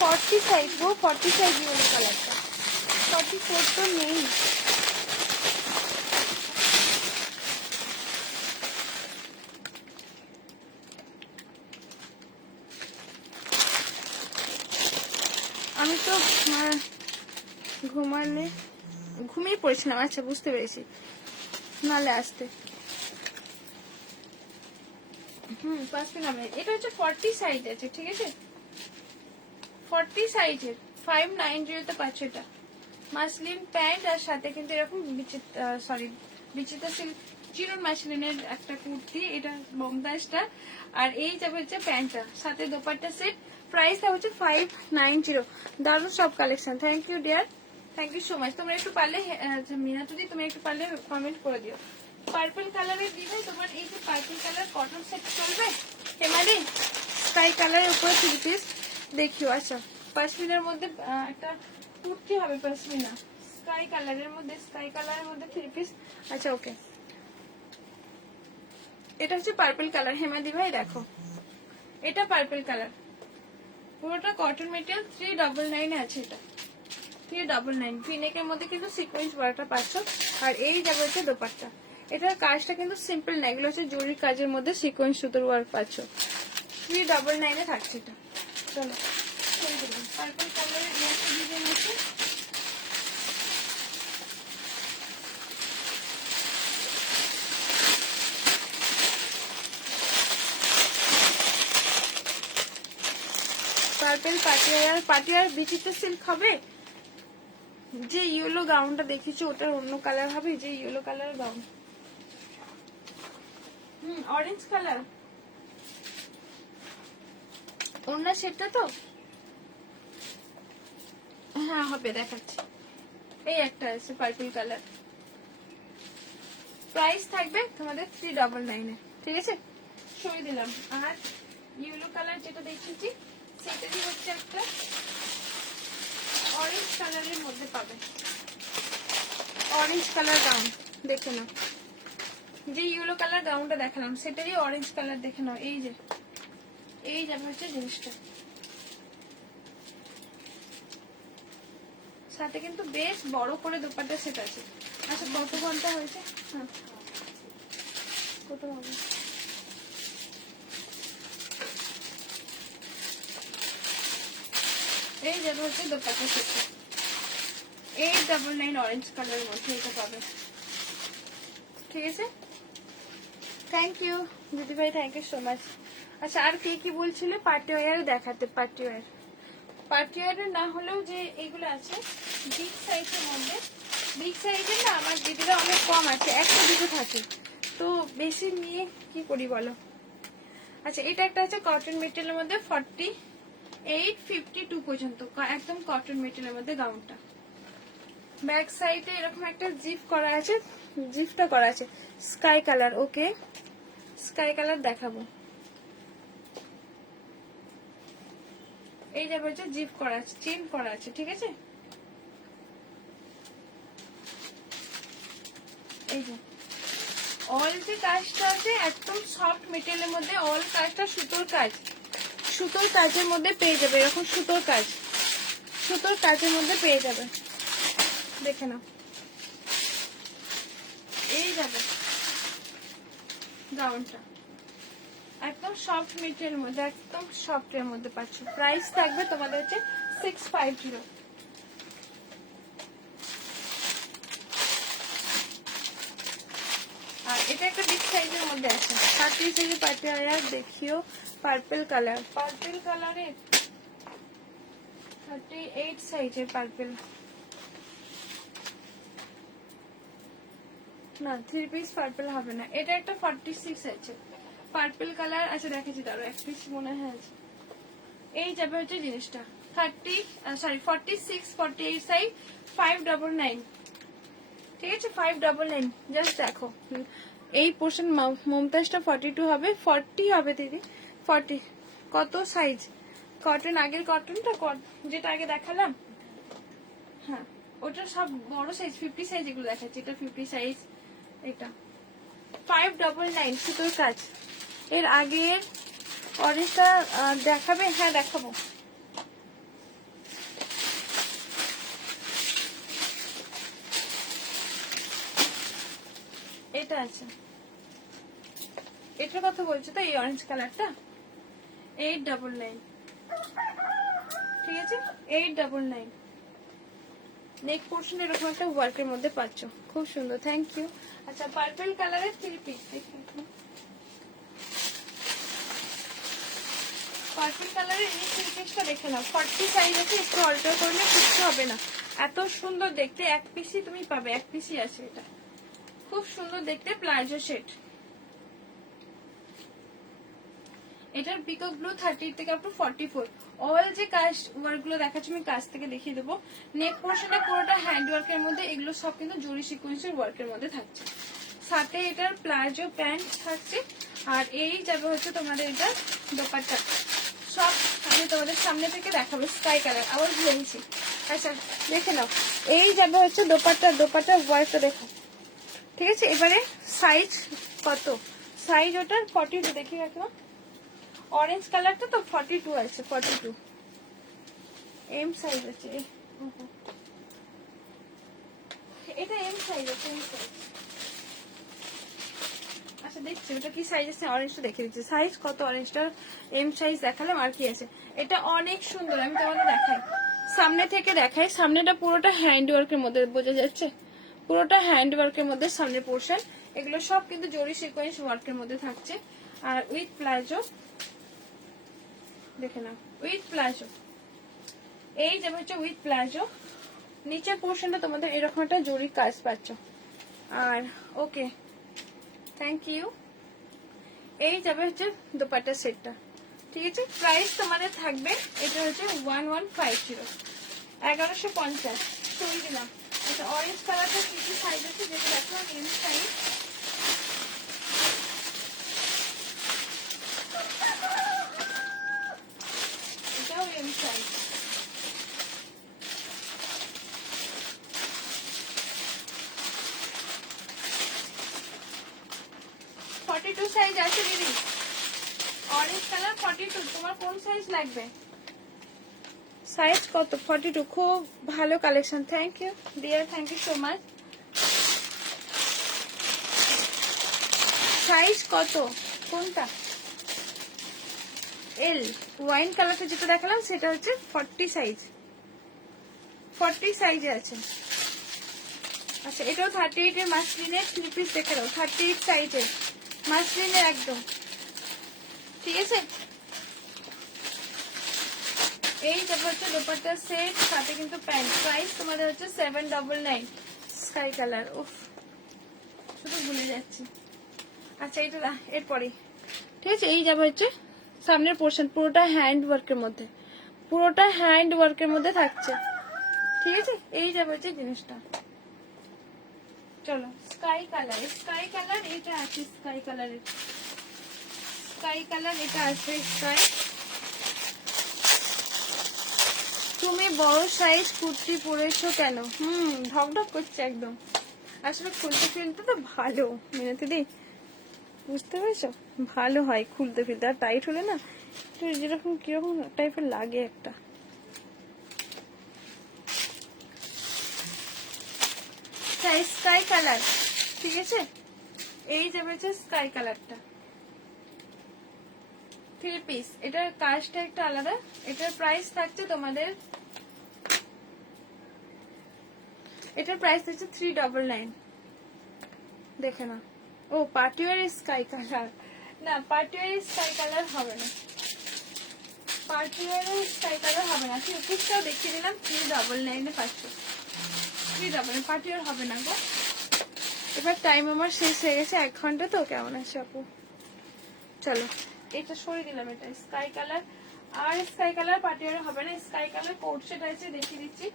40 সাইজ গো, 40 সাইজ ইয়েলো কালারটা, 44 তো নেই। আমি তো ঘুমিয়ে পড়েছিলাম। আচ্ছা বুঝতে পেরেছি, নালে আসতে। এটা হচ্ছে 40 সাইজ আছে, ঠিক আছে 40 সাইজের 590 তে পাচ্ছ। এটা মাসলিন প্যান্ট আর সাথে কিন্তু এরকম বিচিত্রা সিল্ক চিরন মাসলিনের একটা কুর্তি, এটা বোমদাসটা। আর এই যাবে হচ্ছে প্যান্টটা, সাথে দোপাট্টা সেট। প্রাইসটা হচ্ছে 590। দারুণ সব collection. Thank you dear, thank you so much. তোমরা একটু পারলে মিনাতুদি তুমি একটু পারলে কমেন্ট করে দিও। পার্পল কালারের দিবে তোমার, এই যে পার্পল কালার কটন সেট চলবে হেমালি, স্কাই কালারের উপরে 3 পিস দেখিও। আচ্ছা পশমিনার মধ্যে একটা কুর্তি হবে, পশমিনা স্কাই কালারের মধ্যে 3 পিস। আচ্ছা ওকে, এটা হচ্ছে পার্পল কালার হেমাদি ভাই দেখো, এটা পার্পল কালার পুরোটা কটন মেটেরিয়াল 399 আছে। এটা 399 ভিনেকের মধ্যে কিন্তু সিকোয়েন্স বড়টা পাচ্ছ। আর এই যাবে হচ্ছে দোপাট্টা, এটার কাজটা কিন্তু সিম্পল না, এগুলো হচ্ছে জরি কাজের মধ্যে সিকোয়েন্স সুতোর ওয়ার্ক পাচ্ছ। 399 এ থাকছে এটা। চলো পার্পল কালারের ডিজাইন আছে। পার্পল পাটিয়ার বিচিত্রা সিল্ক হবে। যে ইয়েলো গাউনটা দেখেছি ওটার অন্য কালার হবে, যে yellow colour gown. Orange colour অন্য সেটটা তো। হ্যাঁ হবে, দেখাচ্ছি। এই একটা আছে পার্পল কালার, প্রাইস থাকবে তোমাদের 399 এ, ঠিক আছে সরিয়ে দিলাম। আর ইয়েলো কালার যেটা দেখেছি সেটারই হচ্ছে একটা অরেঞ্জ কালারের মধ্যে পাবে, অরেঞ্জ কালার গাউন দেখে নাও। যে ইয়েলো কালার গাউনটা দেখালাম সেটারই অরেঞ্জ কালার দেখে নাও। এই যে এই যাবে হচ্ছে জিনিসটা, সাথে কিন্তু বেশ বড় করে দোপাট্টা সেট আছে। আচ্ছা কত ঘন্টা হয়েছে? হ্যাঁ কত হবে? এই যাবে হচ্ছে দোপাট্টা সেট 899 অরেঞ্জ কালারের মধ্যে এটা পাবে, ঠিক আছে। থ্যাংক ইউ দিদি ভাই, থ্যাংক ইউ সো মাচ। আচ্ছা আর কে কি বলছিল পার্টি ওয়্যার দেখাতে? পার্টি ওয়্যার না হলেও যে এইগুলো আছে বিগ সাইজের মধ্যে, বিগ সাইজের না আমার দিদিরা অনেক কম আছে, একটা দুটো থাকে তো বেশি নিয়ে কি করি বলো। আচ্ছা এটা একটা আছে কটন মেটেরিয়ালের মধ্যে 4852 পর্যন্ত, একদম কটন মেটেরিয়ালের মধ্যে গাউনটা। ব্যাক সাইডে এরকম একটা জিপ করা আছে, জিপটা করা আছে স্কাই কালার। ওকে স্কাই কালার দেখাবো। এই যাবে হচ্ছে জিপ করা আছে, চেন করা আছে, ঠিক আছে। এই যে অল যে কাজটা আছে একদম সফট মেটেরিয়ালের মধ্যে, অল কাজটা সুতোর কাজ, সুতোর কাজের মধ্যে পেয়ে যাবে। এরকম সুতোর কাজের মধ্যে পেয়ে যাবে, দেখে নাও। এই যাবে গাউনটা একদম সফট মেটেরিয়ালের মধ্যে, একদম সফট এর মধ্যে পাচ্ছ। প্রাইস থাকবে তোমাদের হচ্ছে 650। আর এটা একটা বিগ সাইজ সাইজের মধ্যে আছে, 30 সাইজের পার্টি ওয়্যার দেখিও। পার্পল কালার, পার্পল কালারের 38 সাইজের পার্পল, না 3 পিস পার্পল হবে না, এটা একটা 46 আছে পার্পল কালার। আচ্ছা দেখেছি, তারও এক পিস মনে হয় আছে। এই যাবে হচ্ছে জিনিসটা 46 48 সাইজ 599, ঠিক আছে 599। জাস্ট দেখো এই পোর্শন মমতাজটা 42 হবে, 40 হবে দিদি, 40। কত সাইজ কটন, আগের কটনটা যেটা আগে দেখালাম, হ্যাঁ ওটা সব বড় সাইজ 50 সাইজ এগুলো দেখাচ্ছি, এটা 50 সাইজ, এটা 599 সুতোর কাজ। এর আগের অরেঞ্জটা দেখাবে? হ্যাঁ দেখাবো। এটা আছে, এটার কথা বলছো তো, এই অরেঞ্জ কালারটা 899, ঠিক আছে 899। নেক পোর্শন এরকম একটা ওয়ার্কের মধ্যে পাচ্ছ, খুব সুন্দর, থ্যাংক ইউ। আচ্ছা পার্পল কালারের 3 পিস, পার্পল কালারের এই 3 পিসটা দেখে নাও, 40 সাইজ আছে, একটু অল্টার করলে কিচ্ছু হবে না, এত সুন্দর দেখতে। এক পিসই তুমি পাবে, এক পিসই আছে, এটা খুব সুন্দর দেখতে, প্লাজো সেট। এটার পিকক ব্লু 30 থেকে আপ টু 44। অল যে কাজ ওয়ার্ক গুলো দেখাচ্ছি আমি কাজ থেকে দেখিয়ে দেবো। নেক পোর্শনটা পুরোটা হ্যান্ড ওয়ার্কের মধ্যে, এগুলো সব কিন্তু জরি সিকোয়েন্সের ওয়ার্কের মধ্যে থাকছে। সাথে এটার প্লাজো প্যান্ট থাকছে, আর এই যাবে হচ্ছে তোমাদের এটা দোপাট্টা। সব আমি তোমাদের সামনে থেকে দেখাবো, স্কাই কালার, আবার ভুলেছি। আচ্ছা দেখে নাও, এই যাবে হচ্ছে দোপাট্টার ওয়ার্কটা দেখো, ঠিক আছে। এবারে সাইজ কত, সাইজ ওটার 42, দেখি রাখো অরেঞ্জ কালারটা তো 42 আছে, 42 এম সাইজ আছে, এটা এম সাইজ আছে, এম সাইজ। আচ্ছা দেখছি ওটা কি সাইজ আছে, অরেঞ্জটা দেখে দিচ্ছি সাইজ কত, অরেঞ্জটার এম সাইজ দেখালাম, আর কি আছে। এটা অনেক সুন্দর, আমি তোমাদের দেখাই, সামনে থেকে দেখাই। সামনেটা পুরোটা হ্যান্ড ওয়ার্কের মধ্যে, বোঝা যাচ্ছে পুরোটা হ্যান্ড ওয়ার্কের মধ্যে সামনের পোর্শন, এগুলো সব কিন্তু জরি সিকোয়েন্স ওয়ার্কের মধ্যে থাকছে। আর উইথ প্লাজো দেখে নাও, উইথ প্লাজো, এই যাবে হচ্ছে উইথ প্লাজো। নিচের পোর্শনটা তোমাদের এরকম একটা জরি কাজ পাচ্ছ। আর ওকে থ্যাংক ইউ। এই যাবে হচ্ছে দোপাট্টা সেটটা, ঠিক আছে। প্রাইস তোমাদের থাকবে, এটা হচ্ছে 1150, 1150 চলে দিলাম। আচ্ছা অরেঞ্জ কালারটা কি কি সাইজ আছে যেটা দেখো, এম সাইজ, এটাও এম সাইজ, সাইজ আছে দিদি, অরেঞ্জ কালার 42। তোমার কোন সাইজ লাগবে, সাইজ কত, 42, খুব ভালো collection, thank you dear, thank you so much. Size কত কোনটা, এল, ওয়াইন কালারটা যেটা দেখালাম সেটা হচ্ছে 40 সাইজ, 40 সাইজে আছে। আচ্ছা এটাও 38 এর মাসলিনের 3 পিস দেখে দাও, 38 সাইজের মাসলিনের একদম, ঠিক আছে। এই যাবে হচ্ছে দোপাট্টা সেট, সাথে কিন্তু প্যান্ট। প্রাইস তোমাদের হচ্ছে 799, স্কাই কালার, উফ শুধু ভুলে যাচ্ছি। আচ্ছা এটা এরপরে, ঠিক আছে। এই যাবে হচ্ছে সামনের পোর্শন, পুরোটা হ্যান্ড ওয়ার্কের মধ্যে, পুরোটা হ্যান্ড ওয়ার্কের মধ্যে থাকছে, ঠিক আছে। এই যাবে হচ্ছে জিনিসটা, চলো স্কাই কালার, স্কাই কালার এটা আছে, স্কাই কালারের, স্কাই কালার এটা আছে স্কাই। তুমি বড় সাইজ কুর্তি পরেছো কেন? ঢকঢক করছে একদম, আসলে খুলতে ফিলতে তো ভালো মিনতি দি, বুঝতে পেরেছো, ভালো হয় খুলতে ফিলতে, আর টাইট হলে না একটু যেরকম কিরকম টাইপের লাগে একটা। স্কাই কালার, ঠিক আছে। এই যাবে স্কাই কালারটা 3 পিস, এটার কাজটা একটা আলাদা। এটার প্রাইস থাকছে তোমাদের, এটার প্রাইস হচ্ছে 399, দেখে না ও পার্টিওয়ার স্কাই কালার, না পার্টিওয়ার স্কাই কালার হবে না, পার্টিওয়ার স্কাই কালার হবে না। থ্রি পিসটাও দেখিয়ে দিলাম, 399 পাচ্ছ, 399, পার্টিওয়ার হবে না গো। এবার টাইম আমার শেষ হয়ে গেছে, 1 ঘন্টা তো। কেমন আছে আপু? চলো এটা সরিয়ে দিলাম, এটা স্কাই কালার। আর স্কাই কালার পার্টিওয়ার হবে না, স্কাই কালার কোট সেট আছে, দেখিয়ে দিচ্ছি।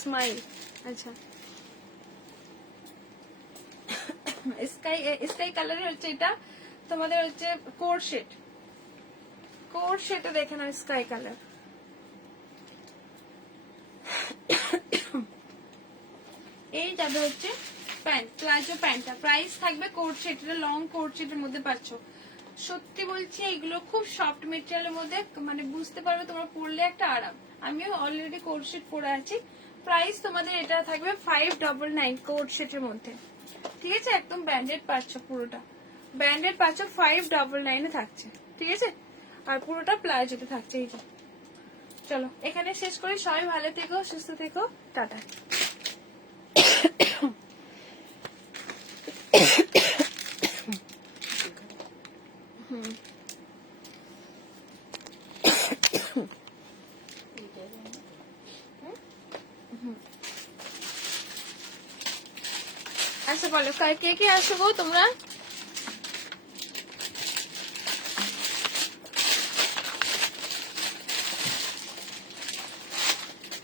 স্মাইল, আচ্ছা স্কাই স্কাই কালারের হচ্ছে এটা, তোমাদের হচ্ছে কোট সেট, কোট সেটে দেখে নাও স্কাই কালার। এই যাবে হচ্ছে প্যান্ট, প্লাজো প্যান্টটা, প্রাইস থাকবে কোট সেটের, লং কোট সেটের মধ্যে পাচ্ছ। সত্যি বলছি এগুলো খুব সফট মেটেরিয়ালের মধ্যে, মানে বুঝতে পারবে তোমরা পরলে একটা আরাম। আমিও অলরেডি কোট সেট পরে আছি। প্রাইস তোমাদের এটা থাকবে 599 কোট সেটের মধ্যে, ঠিক আছে? একদম ব্র্যান্ডেড পাচ্ছ, পুরোটা ব্র্যান্ডেড পাচ্ছ, 599 থাকছে, ঠিক আছে? আর পুরোটা প্লাজোতে থাকছে। এই যে চলো এখানে শেষ করি, সবাই ভালো থেকো, সুস্থ থেকো, টাটা। আচ্ছা বলো কে কে আসো গো তোমরা?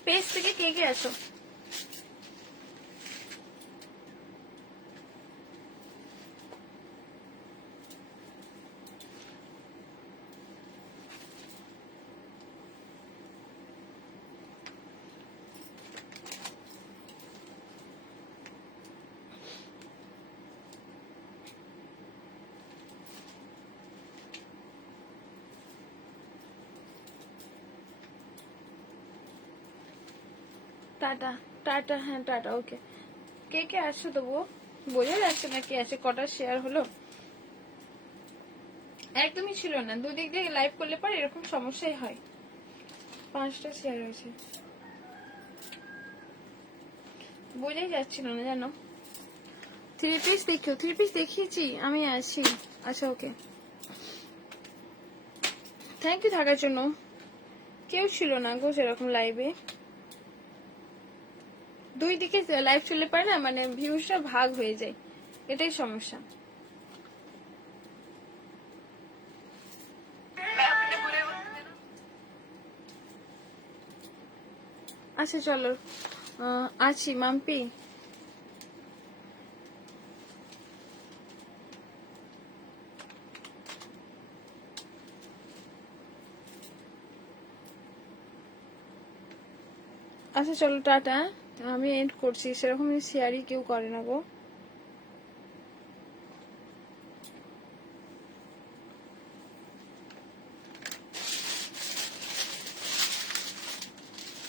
পেজ থেকে কে কে আসো? টাটা টাটা, হ্যাঁ টাটা, ওকে। কে কে আসছো তবুও বোঝা যাচ্ছে না কে আছে, কটা শেয়ার হলো? একদমই ছিল না, দুদিক দিয়ে লাইভ করলে পর এরকম সমস্যাই হয়। 5টা শেয়ার হয়েছে, বোঝাই যাচ্ছিল না জানো। 3 পিস দেখিও, 3 পিস দেখিয়েছি আমি, আছি। আচ্ছা ওকে, থ্যাংক ইউ থাকার জন্য। কেউ ছিল না গো সেরকম লাইভে, দুই দিকে লাইভ চলে পারে না, মানে ভিউজটা ভাগ হয়ে যায়, এটাই সমস্যা। আচ্ছা চলো, আছি মাম্পি। আচ্ছা চলো টাটা, আমি এন্ড করছি, সেরকম শেয়ারই কেউ করে না গো।